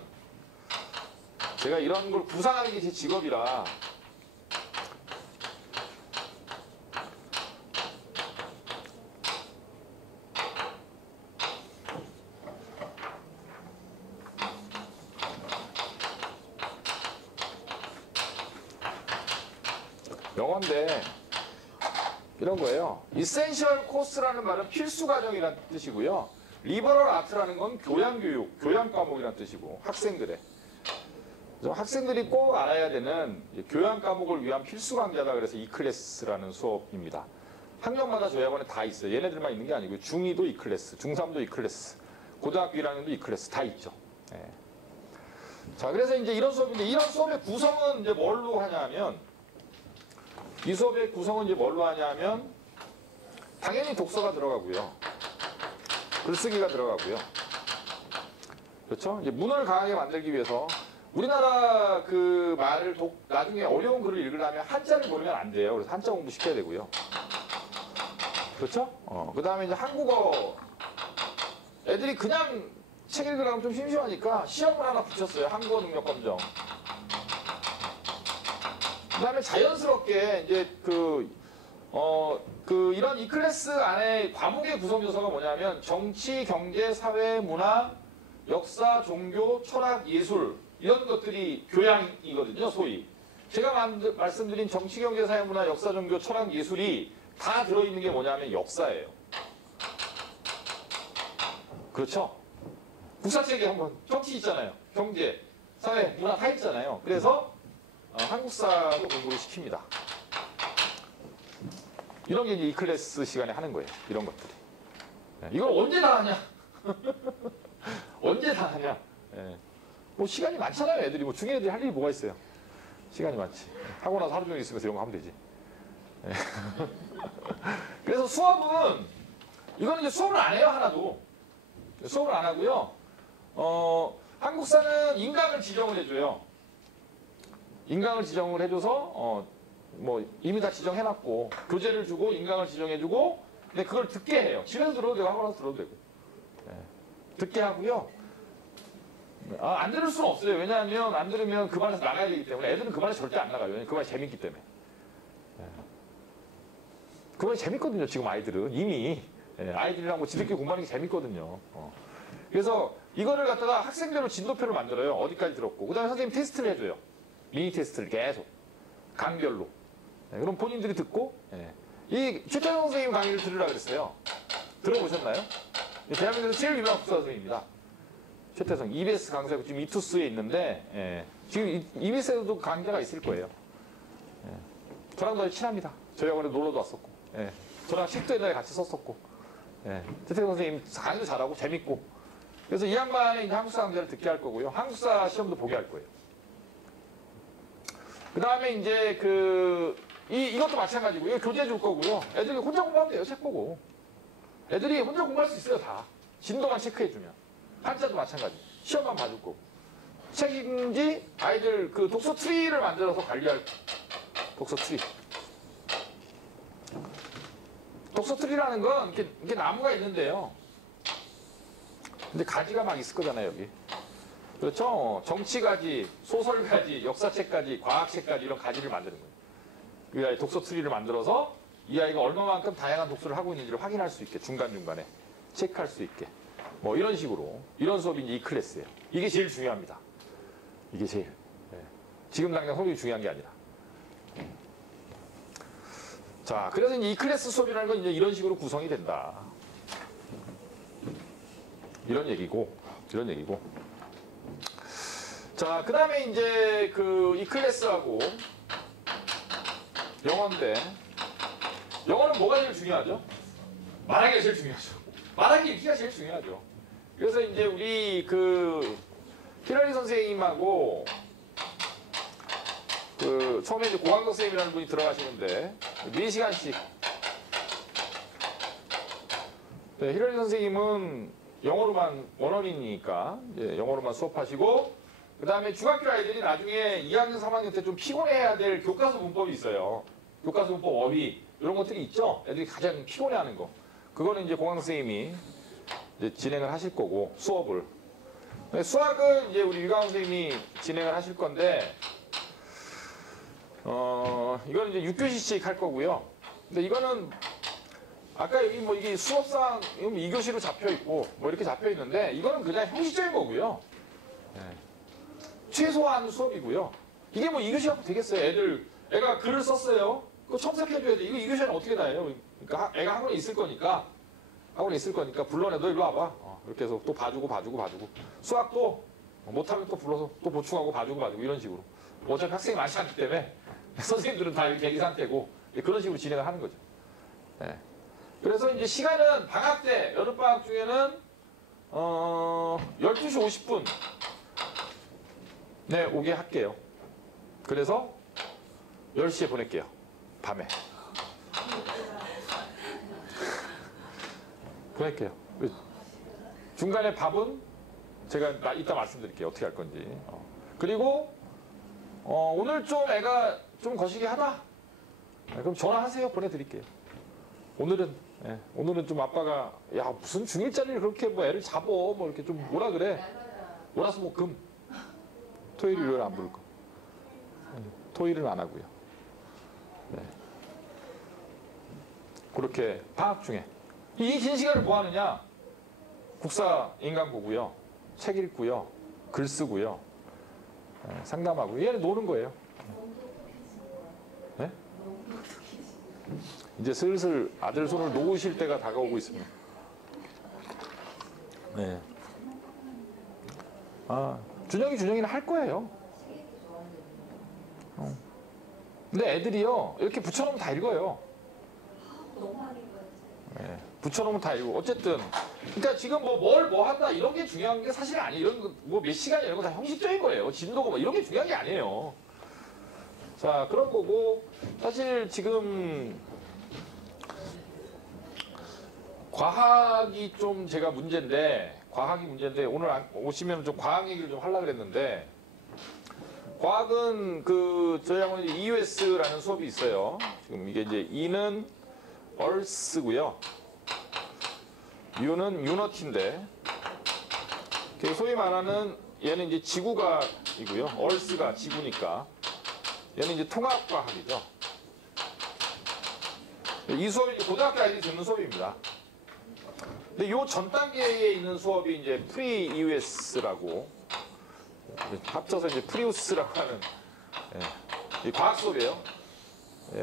제가 이런 걸 구상하는 게 제 직업이라 영어인데 이런 거예요. 이센셜 코스라는 말은 필수 과정이라는 뜻이고요. 리버럴 아트라는 건 교양교육, 교양 과목이라는 뜻이고 학생들의. 그래서 학생들이 꼭 알아야 되는 교양 과목을 위한 필수 강좌다. 그래서 E클래스라는 수업입니다. 학년마다 저희 학원에 다 있어요. 얘네들만 있는 게 아니고 중2도 E클래스, 중3도 E클래스, 고등학교 1학년도 E클래스 다 있죠. 예. 자, 그래서 이제 이런 수업인데 이런 수업의 구성은 이제 뭘로 하냐면 이 수업의 구성은 이제 뭘로 하냐면 당연히 독서가 들어가고요. 글쓰기가 들어가고요. 그렇죠? 이제 문을 강하게 만들기 위해서 우리나라 그 말을 나중에 어려운 글을 읽으려면 한자를 모르면 안 돼요. 그래서 한자 공부 시켜야 되고요. 그렇죠? 그 다음에 이제 한국어 애들이 그냥 책 읽으려면 좀 심심하니까 시험을 하나 붙였어요. 한국어 능력 검정. 그 다음에 자연스럽게 이제 이런 이 클래스 안에 과목의 구성 요소가 뭐냐면 정치, 경제, 사회, 문화, 역사, 종교, 철학, 예술 이런 것들이 교양이거든요, 소위. 제가 말씀드린 정치, 경제, 사회, 문화, 역사, 종교, 철학, 예술이 다 들어있는 게 뭐냐면 역사예요. 그렇죠? 국사책에 한번 정치 있잖아요. 경제, 사회, 문화 다 있잖아요. 그래서 한국사도 공부를 시킵니다. 이런 게 이제 이 클래스 시간에 하는 거예요. 이런 것들이. 이걸 언제 다 하냐? 언제 다 하냐? 뭐 시간이 많잖아요. 애들이 뭐 중에 애들이 할 일이 뭐가 있어요? 시간이 많지. 하고 나서 하루 종일 있으면서 이런 거 하면 되지. 그래서 수업은 이거는 이제 수업을 안 해요. 하나도. 수업을 안 하고요. 한국사는 인강을 지정을 해줘요. 인강을 지정을 해줘서 뭐 이미 다 지정해놨고 교재를 주고 인강을 지정해주고 근데 그걸 듣게 해요. 집에서 들어도 되고 학원에서 들어도 되고 듣게 하고요. 안 들을 수는 없어요. 왜냐하면 안 들으면 그 반에서 나가야 되기 때문에 애들은 그 반에 절대 안 나가요. 왜냐면 그 반이 재밌기 때문에. 그 반이 재밌거든요. 지금 아이들은 이미 아이들이랑 뭐 지들끼리 공부하는 게 재밌거든요. 그래서 이거를 갖다가 학생별로 진도표를 만들어요. 어디까지 들었고 그 다음에 선생님 테스트를 해줘요. 미니 테스트를 계속 강별로. 그럼 본인들이 듣고 이 최태성 선생님 강의를 들으라 그랬어요. 들어보셨나요? 대한민국에서 제일 유명한 국사 선생님입니다. 최태성 EBS 강사고 지금 이투스에 있는데 지금 EBS에도 강좌가 있을 거예요. 저랑도 아주 친합니다. 저희 학원에 놀러도 왔었고 저랑 책도 옛날에 같이 썼었고 최태성 선생님 강의도 잘하고 재밌고 그래서 이 양반의 이제 한국사 강좌를 듣게 할 거고요. 한국사 시험도 보게 할 거예요. 그 다음에 이제 이것도 마찬가지고, 이거 교재 줄 거고요. 애들이 혼자 공부하면 돼요, 책 보고. 애들이 혼자 공부할 수 있어요, 다. 진도만 체크해주면. 한자도 마찬가지. 시험만 봐줄 거고. 책인지 아이들 그 독서 트리를 만들어서 관리할 독서 트리. 독서 트리라는 건 이렇게 나무가 있는데요. 근데 가지가 막 있을 거잖아요, 여기. 그렇죠? 정치가지, 소설가지, 역사책까지, 과학책까지 이런 가지를 만드는 거예요. 이 아이 독서 트리를 만들어서 이 아이가 얼마만큼 다양한 독서를 하고 있는지를 확인할 수 있게 중간중간에 체크할 수 있게 뭐 이런 식으로 이런 수업이 이제 이 클래스예요. 이게 제일 중요합니다. 이게 제일. 지금 당장 수업이 중요한 게 아니라. 자, 그래서 이제 이 클래스 수업이라는 건 이제 이런 식으로 구성이 된다. 이런 얘기고. 자, 그 다음에 이제 이 클래스하고 영어인데, 영어는 뭐가 제일 중요하죠? 말하기가 제일 중요하죠. 말하기 읽기가 제일 중요하죠. 그래서 이제 우리 히러리 선생님하고 처음에 이제 고광석 선생님이라는 분이 들어가시는데, 4시간씩. 히러리 선생님은 영어로만, 원어민이니까, 영어로만 수업하시고, 그 다음에 중학교 아이들이 나중에 2학년, 3학년 때 좀 피곤해야 될 교과서 문법이 있어요. 교과서 문법 어휘 이런 것들이 있죠. 애들이 가장 피곤해하는 거. 그거는 이제 공학 선생님이 이제 진행을 하실 거고 수업을. 수학은 이제 우리 유가원 선생님이 진행을 하실 건데, 이거는 이제 6교시씩 할 거고요. 근데 이거는 아까 여기 뭐 이게 수업상 2교시로 잡혀 있고 뭐 이렇게 잡혀 있는데 이거는 그냥 형식적인 거고요. 네. 최소한 수업이고요. 이게 뭐 2교시 하면 되겠어요. 애가 글을 썼어요. 그거 첨삭해줘야 돼. 이거 2교시는 어떻게 다 해요? 그러니까 애가 학원에 있을 거니까 불러내. 너 일로 와봐. 이렇게 해서 또 봐주고. 수학도 못하면 또 불러서 또 보충하고 봐주고 이런 식으로. 어차피 학생이 많지 않기 때문에 선생님들은 다 여기 대기 상태고 그런 식으로 진행을 하는 거죠. 네. 그래서 이제 시간은 방학 때, 여름방학 중에는 12시 50분 네, 오게 할게요. 그래서 10시에 보낼게요. 밤에. 보낼게요. 중간에 밥은 제가 이따 말씀드릴게요. 어떻게 할 건지. 그리고 오늘 좀 애가 좀 거시기 하다? 그럼 전화하세요. 보내드릴게요. 오늘은 좀 아빠가 야 무슨 중1짜리를 그렇게 뭐 애를 잡어 뭐 이렇게 좀 뭐라 그래. 월화수목금 토요일 일요일 안 부를 거. 토요일은 안 하고요. 네. 그렇게 방학 중에 이 긴 시간을 뭐 하느냐? 국사 인강 보고요, 책 읽고요, 글 쓰고요, 상담하고 얘는 노는 거예요. 네? 이제 슬슬 아들 손을 놓으실 때가 다가오고 있습니다. 네. 준영이는 할 거예요. 근데 애들이요 이렇게 붙여놓으면 다 읽어요. 네. 붙여놓으면 다 읽고 어쨌든 그러니까 지금 뭐 한다 이런 게 중요한 게 사실 아니에요. 이런 뭐 몇 시간 이런 거 다 형식적인 거예요. 진도고 뭐 이런 게 중요한 게 아니에요. 자 그런 거고 사실 지금 과학이 좀 제가 문제인데 오늘 오시면 좀 과학 얘기를 좀 하려고 그랬는데 과학은 저희 학원에 EUS라는 수업이 있어요. 지금 이게 이제 E는 Earth고요. U는 유너티인데 소위 말하는 얘는 이제 지구과이고요. Earth가 지구니까 얘는 이제 통합과학이죠. 이 수업이 고등학교 아이들이 듣는 수업입니다. 근데 요 전 단계에 있는 수업이 이제 프리-EUS라고 합쳐서 이제 프리우스라고 하는 과학 수업이에요.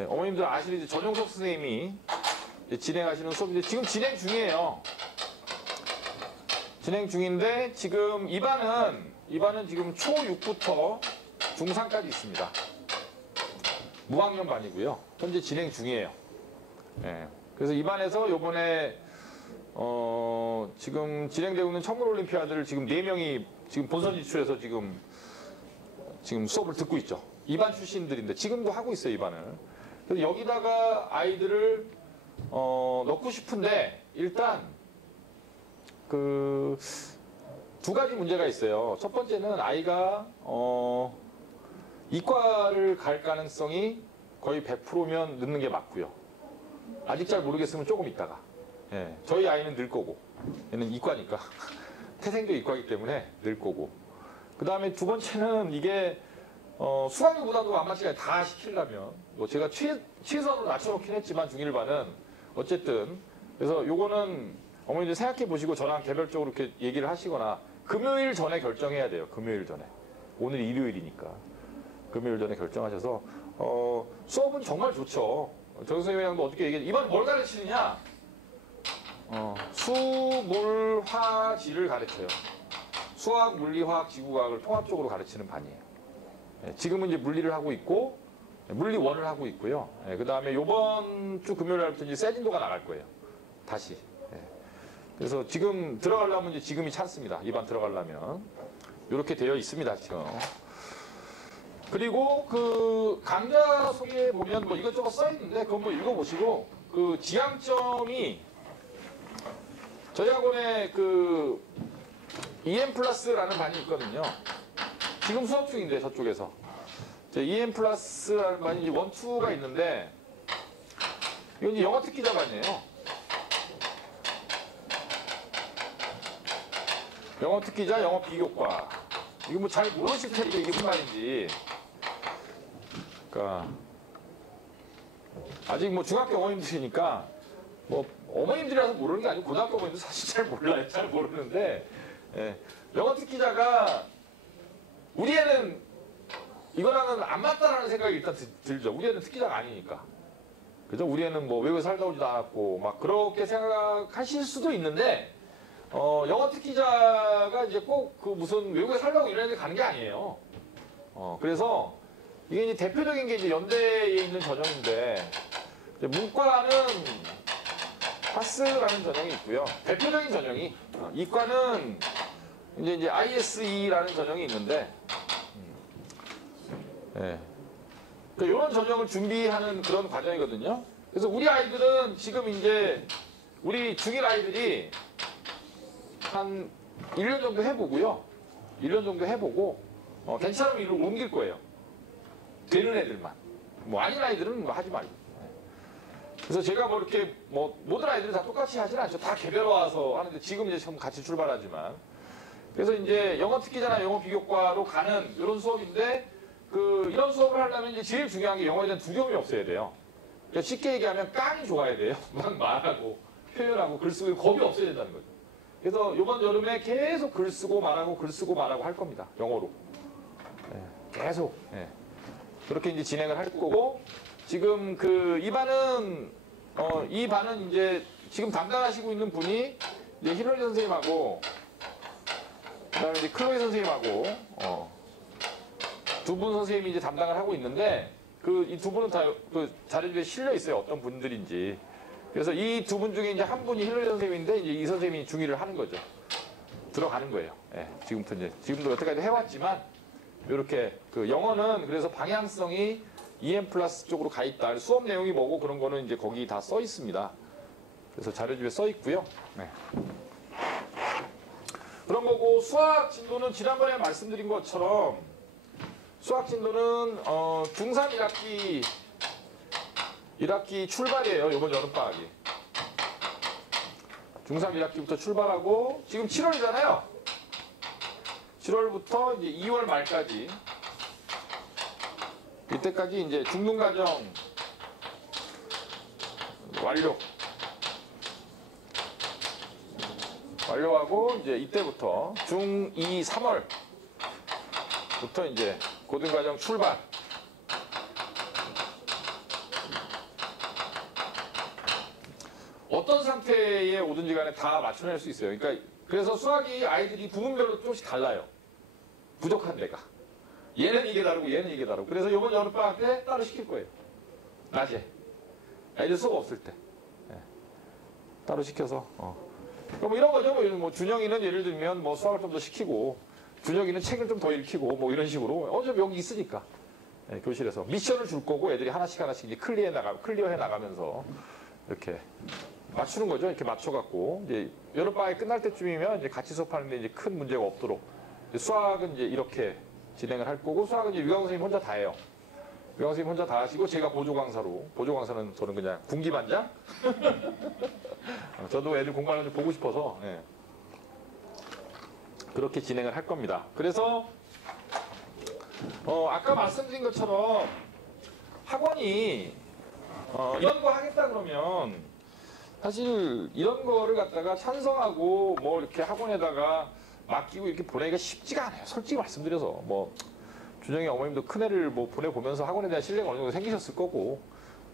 어머님들 아시는 전용석 선생님이 진행하시는 수업인데 지금 진행 중이에요. 진행 중인데 지금 2반은 지금 초6부터 중3까지 있습니다. 무학년 반이고요. 현재 진행 중이에요. 그래서 2반에서 요번에 지금 진행되고 있는 청문올림피아드를 지금 4명이 지금 본선 진출해서 지금 수업을 듣고 있죠. 2반 출신들인데 지금도 하고 있어요. 2반을. 그래서 여기다가 아이들을 넣고 싶은데 일단 두 가지 문제가 있어요. 첫 번째는 아이가 이과를 갈 가능성이 거의 100%면 넣는 게 맞고요. 아직 잘 모르겠으면 조금 있다가. 저희 아이는 늘 거고 얘는 이과니까 태생도 이과이기 때문에 늘 거고 그 다음에 두 번째는 이게 수학여보다도 만만치가 않아요. 다 시키려면 뭐 제가 최선으로 낮춰놓긴 했지만 중1반은 어쨌든 그래서 요거는 어머니들 생각해 보시고 저랑 개별적으로 이렇게 얘기를 하시거나 금요일 전에 결정해야 돼요. 금요일 전에. 오늘 일요일이니까 금요일 전에 결정하셔서 수업은 정말 좋죠. 정 선생님도 어떻게 얘기해? 이번 뭘 가르치느냐? 수, 물, 화, 지를 가르쳐요. 수학, 물리, 화학, 지구과학을 통합적으로 가르치는 반이에요. 지금은 이제 물리를 하고 있고 물리 1을 하고 있고요. 그 다음에 요번 주 금요일 날부터 이제 세진도가 나갈 거예요. 다시. 그래서 지금 들어가려면 이제 지금이 찬스입니다. 2반 들어가려면. 이렇게 되어 있습니다. 지금. 그리고 강좌 속에 보면 뭐 이것저것 써 있는데 그건 뭐 읽어보시고 지향점이 저희 학원에 EM 플러스라는 반이 있거든요. 지금 수업 중인데 저쪽에서 EM 플러스라는 반이 이제 1, 2가 있는데 이건 이제 영어 특기자 반이에요. 영어 특기자, 영어 비교과. 이거 뭐 잘 모르실 텐데 이게 무슨 말인지. 그러니까 아직 뭐 중학교 어머님들이니까 뭐 어머님들이라서 모르는 게 아니고 고등학교 어머님도 사실 잘 몰라요. 잘 모르는데 예. 영어 특기자가 우리 애는 이거랑은 안 맞다라는 생각이 일단 들죠. 우리 애는 특기자가 아니니까. 그죠? 우리 애는 뭐 외국에 살다 오지도 않았고 막 그렇게 생각하실 수도 있는데 영어 특기자가 이제 꼭 그 무슨 외국에 살다고 이런 데 가는 게 아니에요. 그래서 이게 이제 대표적인 게 이제 연대에 있는 전형인데 이제 문과는 파스라는 전형이 있고요. 대표적인 전형이 이과는 이제 ISE라는 전형이 있는데 예. 그러니까 이런 전형을 준비하는 그런 과정이거든요. 그래서 우리 아이들은 지금 이제 우리 중1 아이들이 한 1년 정도 해보고요. 1년 정도 해보고 괜찮으면 이로 옮길 거예요. 되는 애들만. 뭐 아닌 아이들은 뭐 하지 말고. 그래서 제가 뭐 이렇게 뭐 모든 아이들이 다 똑같이 하진 않죠. 다 개별 와서 하는데 지금 이제 처음 같이 출발하지만. 그래서 이제 영어 특기자나 영어 비교과로 가는 이런 수업인데 이런 수업을 하려면 이제 제일 중요한 게 영어에 대한 두려움이 없어야 돼요. 그러니까 쉽게 얘기하면 깡이 좋아야 돼요. 막 말하고 표현하고 글 쓰고 겁이 없어야 된다는 거죠. 그래서 이번 여름에 계속 글 쓰고 말하고 글 쓰고 말하고 할 겁니다. 영어로. 네, 계속. 네. 그렇게 이제 진행을 할 거고 지금 이 반은 이제 지금 담당하시고 있는 분이 이제 히러리 선생님하고 그다음에 이제 클로이 선생님하고 두 분 선생님이 이제 담당을 하고 있는데 이 두 분은 다 그 자료집에 실려 있어요. 어떤 분들인지. 그래서 이 두 분 중에 이제 한 분이 히러리 선생님인데 이제 이 선생님이 중의를 하는 거죠. 들어가는 거예요. 예, 지금도 여태까지 해왔지만 이렇게 영어는 그래서 방향성이 EM 플러스 쪽으로 가 있다. 수업 내용이 뭐고 그런 거는 이제 거기 다 써 있습니다. 그래서 자료집에 써 있고요. 네. 그런 거고 수학 진도는 지난번에 말씀드린 것처럼 수학 진도는 중3 1학기 출발이에요. 이번 여름방학이. 중3 1학기부터 출발하고 지금 7월이잖아요. 7월부터 이제 2월 말까지 이때까지 이제 중등과정 완료하고 이제 이때부터 중2 3월부터 이제 고등과정 출발. 어떤 상태에 오든지 간에 다 맞춰낼 수 있어요. 그래서 수학이 아이들이 부분별로 조금씩 달라요. 부족한 데가. 얘는 이게 다르고 얘는 이게 다르고. 그래서 이번 여름방학 때 따로 시킬 거예요. 낮에. 아이들 수업 없을 때. 네. 따로 시켜서. 뭐 이런 거죠. 뭐 준영이는 예를 들면 뭐 수학을 좀 더 시키고 준혁이는 책을 좀 더 읽히고 뭐 이런 식으로 어차피 여기 있으니까 네, 교실에서 미션을 줄 거고 애들이 하나씩 이제 클리어해 나가면서 이렇게 맞추는 거죠. 이렇게 맞춰갖고 이제 여름방학이 끝날 때쯤이면 이제 같이 수업하는데 이제 큰 문제가 없도록 이제 수학은 이제 이렇게 진행을 할 거고 수학은 이제 유강 선생님 혼자 다 해요. 유강 선생님 혼자 다 하시고 제가 보조 강사는 저는 그냥 군기반장. 저도 애들 공부하는 거 좀 보고 싶어서 예. 그렇게 진행을 할 겁니다. 그래서 아까 말씀드린 것처럼 학원이 이런 거 하겠다 그러면 사실 이런 거를 갖다가 찬성하고 뭐 이렇게 학원에다가 맡기고 이렇게 보내기가 쉽지가 않아요. 솔직히 말씀드려서 뭐 준영이 어머님도 큰애를 뭐 보내보면서 학원에 대한 신뢰가 어느 정도 생기셨을 거고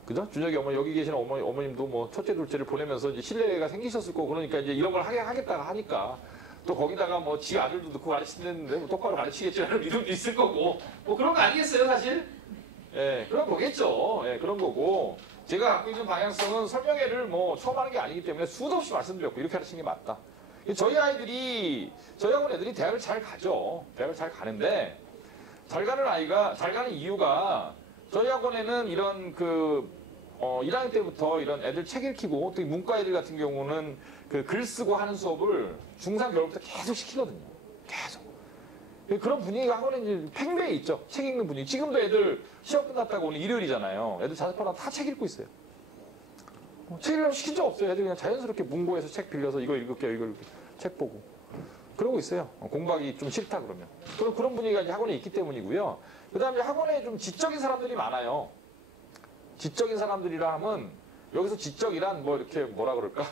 그죠? 준혁이 어머니 여기 계시는 어머님도 뭐 첫째 둘째를 보내면서 이제 신뢰가 생기셨을 거고 그러니까 이제 이런 걸 하겠다가 하니까 또 거기다가 뭐 지 아들도 넣고 가르치는데 뭐 똑바로 가르치겠지라는 믿음도 있을 거고 뭐 그런 거 아니겠어요 사실? 예, 그런 거겠죠. 예, 그런 거고 제가 갖고 있는 방향성은 설명회를 뭐 처음 하는 게 아니기 때문에 수도 없이 말씀드렸고 이렇게 가르치는 게 맞다. 저희 학원 애들이 대학을 잘 가죠. 대학을 잘 가는데 잘 가는 이유가 저희 학원에는 이런 1학년 때부터 이런 애들 책 읽히고 특히 문과 애들 같은 경우는 글 쓰고 하는 수업을 중3 겨울부터 계속 시키거든요. 계속. 그런 분위기가 학원에 이제 팽배해 있죠. 책 읽는 분위기. 지금도 애들 시험 끝났다고 오늘 일요일이잖아요. 애들 자습하다 다 책 읽고 있어요. 책 읽으려고 시킨 적 없어요. 애들 그냥 자연스럽게 문고에서 책 빌려서 이거 읽을게요. 책 보고. 그러고 있어요. 공부하기 좀 싫다 그러면. 그런 분위기가 이제 학원에 있기 때문이고요. 그 다음에 학원에 좀 지적인 사람들이 많아요. 지적인 사람들이라 하면 여기서 지적이란 뭐 이렇게 뭐라 그럴까?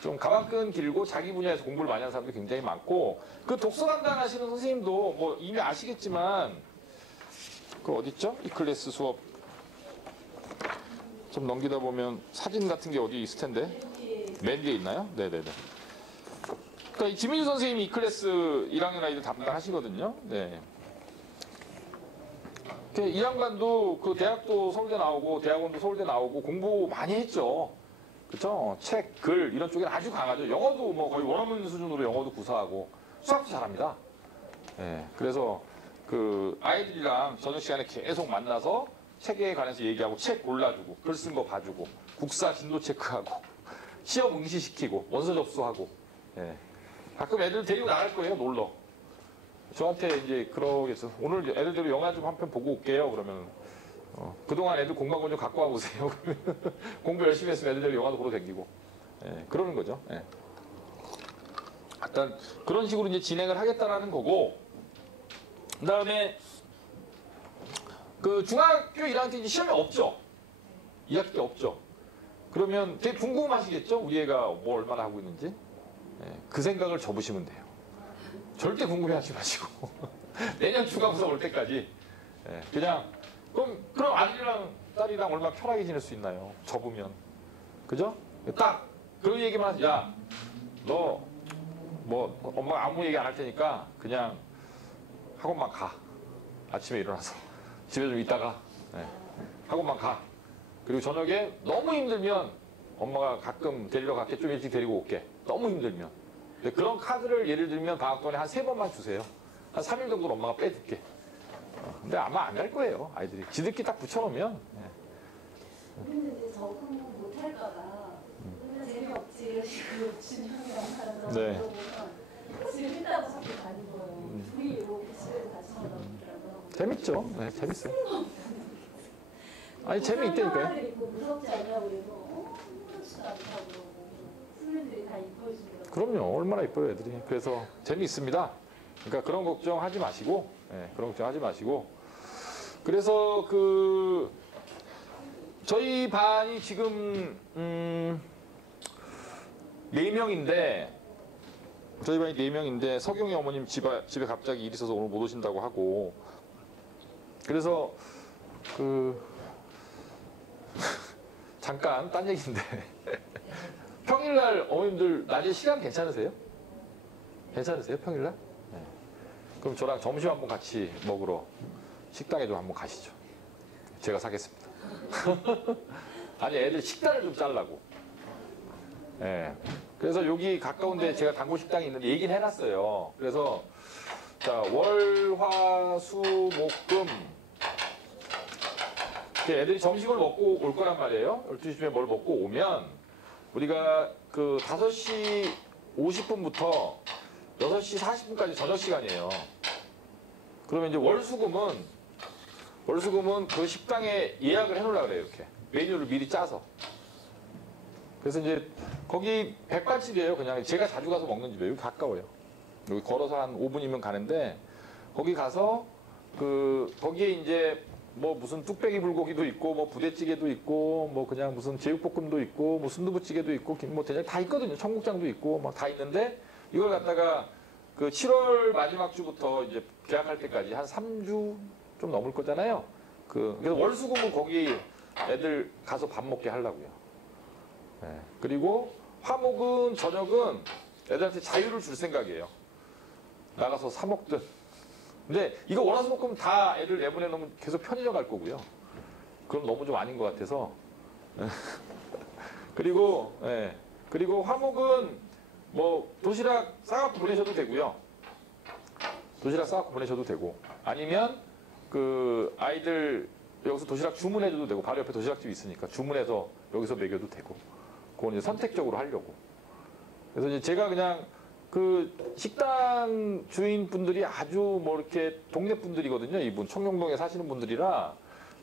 좀 가방끈 길고 자기 분야에서 공부를 많이 하는 사람들이 굉장히 많고 그 독서 담당하시는 선생님도 뭐 이미 아시겠지만 그 어딨죠? 이 클래스 수업 좀 넘기다 보면 사진 같은 게 어디 있을 텐데 맨 뒤에 있나요? 네네네. 그러니까 이 김민주 선생님이 이 클래스 1학년 아이들 담당하시거든요. 네. 이 양반도 그 대학도 서울대 나오고 대학원도 서울대 나오고 공부 많이 했죠. 그쵸? 책, 글 이런 쪽에는 아주 강하죠. 영어도 뭐 거의 원어민 수준으로 영어도 구사하고 수학도 잘합니다. 네. 그래서 그 아이들이랑 저녁 시간에 계속 만나서 책에 관해서 얘기하고 책 골라주고 글 쓴 거 봐주고 국사 진도 체크하고 시험 응시시키고 원서 접수하고 예. 가끔 애들 데리고 나갈 거예요 놀러. 저한테 이제 그러겠어. 오늘 애들대로 영화 좀 한 편 보고 올게요. 그러면 그동안 애들 공부한 거 좀 갖고 와보세요. 공부 열심히 했으면 애들대로 영화도 보러 다니고 예. 그러는 거죠. 예. 일단 그런 식으로 이제 진행을 하겠다라는 거고 그 다음에 그 중학교 1학년 때 이제 시험이 없죠. 2학기 때 없죠. 그러면 되게 궁금하시겠죠? 우리 애가 뭐 얼마나 하고 있는지. 예, 그 생각을 접으시면 돼요. 절대 궁금해하지 마시고 내년 중간고사 올 때까지 예, 그냥 그럼 아들이랑 딸이랑 얼마나 편하게 지낼 수 있나요? 접으면 그죠? 딱 그런 얘기만 하지. 야, 너 뭐 엄마 아무 얘기 안 할 테니까 그냥 학원만 가. 아침에 일어나서 집에 좀 있다가 예, 학원만 가. 그리고 저녁에 너무 힘들면 엄마가 가끔 데리러 갈게. 좀 일찍 데리고 올게. 너무 힘들면. 근데 그런 카드를 예를 들면 방학 동안에 한 3번만 주세요. 한 3일 정도는 엄마가 빼줄게. 근데 아마 안 할 거예요. 아이들이. 지들끼리 딱 붙여놓으면. 예. 근데 이제 적응 못 할까봐 재미없지 이러시고 준영이랑 하면서 네. 물어보면 재밌다고 자꾸 다닌 거예요. 둘이 이렇게 집에서 같이 하다 보더라고요. 재밌죠. 네, 재밌어요. 아니 재미있다니까요. 사람들 있고 무섭지 않냐고 그래서 아무렇지도 않다고 그러고 선생님들이 다 이뻐해주더라고요. 그럼요. 얼마나 이뻐요 애들이. 그래서 재미있습니다. 그러니까 그런 걱정하지 마시고 그런 걱정하지 마시고 그래서 그 저희 반이 지금 4명인데 저희 반이 4명인데 석영이 어머님 집에 갑자기 일 있어서 오늘 못 오신다고 하고 그래서 그 잠깐 딴 얘기인데 평일날 어머님들 낮에 시간 괜찮으세요? 괜찮으세요? 평일날? 네. 그럼 저랑 점심 한번 같이 먹으러 식당에 좀 한번 가시죠. 제가 사겠습니다. 아니 애들 식단을 좀 짜려고. 네. 그래서 여기 가까운데 제가 단골 식당이 있는데 얘기는 해놨어요. 그래서 자 월, 화, 수, 목, 금 애들이 점심을 먹고 올 거란 말이에요. 12시쯤에 뭘 먹고 오면 우리가 그 5시 50분부터 6시 40분까지 저녁 시간이에요. 그러면 이제 월수금은 그 식당에 예약을 해놓으려고 그래요. 이렇게 메뉴를 미리 짜서. 그래서 이제 거기 백반집이에요. 그냥 제가 자주 가서 먹는 집이에요. 여기 가까워요. 여기 걸어서 한 5분이면 가는데 거기 가서 거기에 이제 뭐 무슨 뚝배기 불고기도 있고 뭐 부대찌개도 있고 뭐 그냥 무슨 제육볶음도 있고 뭐 순두부찌개도 있고 뭐 대장 다 있거든요. 청국장도 있고 막 다 있는데 이걸 갖다가 그 7월 마지막 주부터 이제 계약할 때까지 한 3주 좀 넘을 거잖아요. 그래서 월수금은 거기 애들 가서 밥 먹게 하려고요. 네. 그리고 화목은 저녁은 애들한테 자유를 줄 생각이에요. 나가서 사 먹든. 근데 이거 월화수목금 다 애들 내보내 놓으면 계속 편의점 갈 거고요. 그럼 너무 좀 아닌 것 같아서. 그리고 화목은 뭐 도시락 싸갖고 보내셔도 되고요. 도시락 싸갖고 보내셔도 되고 아니면 그 아이들 여기서 도시락 주문해줘도 되고 바로 옆에 도시락집이 있으니까 주문해서 여기서 먹여도 되고 그건 이제 선택적으로 하려고. 그래서 이제 제가 그냥 그 식당 주인분들이 아주 뭐 이렇게 동네 분들이거든요. 이분 청룡동에 사시는 분들이라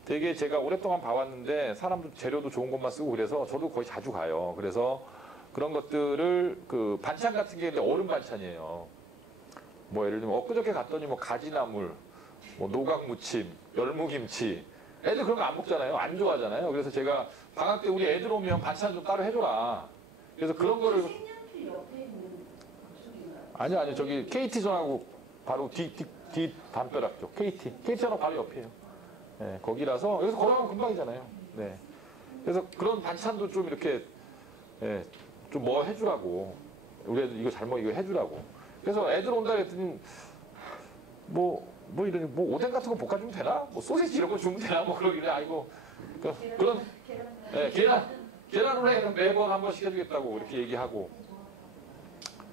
되게 제가 오랫동안 봐왔는데 사람도 재료도 좋은 것만 쓰고 그래서 저도 거의 자주 가요. 그래서 그런 것들을 그 반찬 같은 게 얼음 반찬이에요. 뭐 예를 들면 엊그저께 갔더니 뭐 가지나물, 뭐 노각무침, 열무김치. 애들 그런 거 안 먹잖아요. 안 좋아하잖아요. 그래서 제가 방학 때 우리 애들 오면 반찬 좀 따로 해줘라. 그래서 그런 거를 생년필 옆에 있는 그쪽인가요? 아니요. 저기 KT전하고 바로 뒤 담벼락 쪽. KT전하고 바로 옆이에요. 네, 거기라서 여기서 걸어가면 금방이잖아요. 네. 그래서 그런 반찬도 좀 이렇게 예, 좀 뭐 해주라고. 우리 애들 이거 잘 먹어 이거 해주라고. 그래서 애들 온다 그랬더니 이런 뭐 오뎅 같은 거 볶아주면 되나? 뭐 소시지 이런 거 주면 되나? 뭐 그러길래 아이고 그런 예, 계란 후라이 매번 한 번씩 해주겠다고 이렇게 얘기하고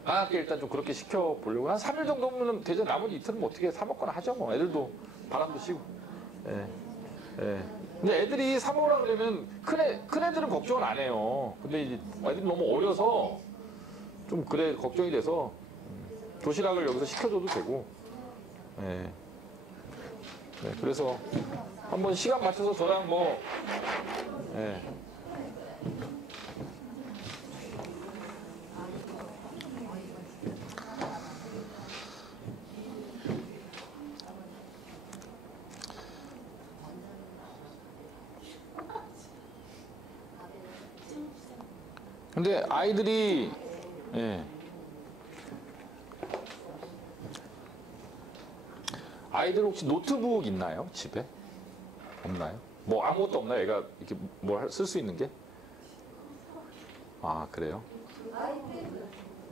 방학 때 일단 좀 그렇게 시켜보려고 한 3일 정도면 되죠. 나머지 이틀은 뭐 어떻게 사 먹거나 하죠. 뭐 애들도 바람도 쐬고. 예. 예. 근데 애들이 사 먹으라 그러면 큰 애들은 걱정을 안 해요. 근데 이제 애들이 너무 어려서 좀 그래 걱정이 돼서 도시락을 여기서 시켜줘도 되고. 예. 네, 그래서 한번 시간 맞춰서 저랑 뭐 예. 근데 아이들이 예. 아이들 혹시 노트북 있나요? 집에? 없나요? 뭐 아무것도 없나요? 얘가 이렇게 뭘 쓸 수 있는 게? 아, 그래요?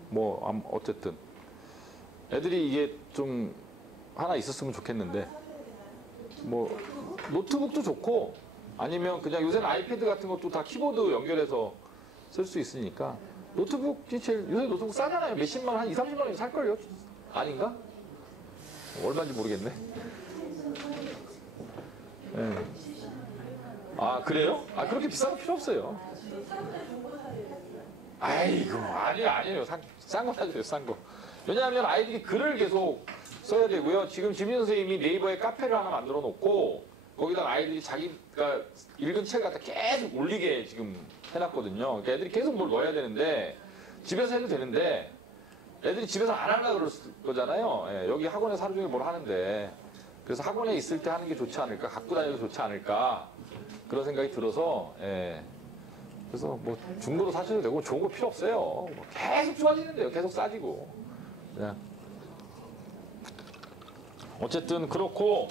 뭐 어쨌든 애들이 이게 좀 하나 있었으면 좋겠는데 뭐 노트북도 좋고 아니면 그냥 요새는 아이패드 같은 것도 다 키보드 연결해서 쓸 수 있으니까 노트북이 제일 요새 노트북 싸잖아요. 몇십만 원, 한 2, 30만 원에 살걸요? 아닌가? 얼마인지 모르겠네. 네. 아, 그래요? 아, 그렇게 비싼 거 필요 없어요. 아이고, 아니에요. 싼 거 사주세요, 싼 거. 왜냐하면 아이들이 글을 계속 써야 되고요. 지금 지민 선생님이 네이버에 카페를 하나 만들어 놓고 거기다가 아이들이 자기가 읽은 책 갖다 계속 올리게 지금 해놨거든요. 그러니까 애들이 계속 뭘 넣어야 되는데 집에서 해도 되는데 애들이 집에서 안 하려고 그럴 거잖아요. 예, 여기 학원에서 하루 종일 뭘 하는데 그래서 학원에 있을 때 하는 게 좋지 않을까, 갖고 다녀도 좋지 않을까 그런 생각이 들어서 예, 그래서 뭐 중고로 사셔도 되고 좋은 거 필요 없어요. 뭐 계속 좋아지는데요. 계속 싸지고. 그냥 어쨌든 그렇고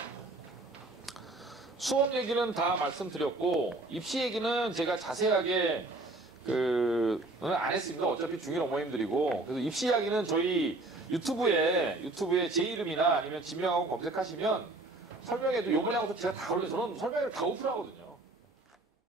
수업 얘기는 다 말씀드렸고 입시 얘기는 제가 자세하게 안 했습니다. 어차피 중1 어머님들이고. 그래서 입시 이야기는 저희 유튜브에 제 이름이나 아니면 진명하고 검색하시면 설명해도 요번에 하고서 제가 다 올려요. 저는 설명을 다 오픈하거든요.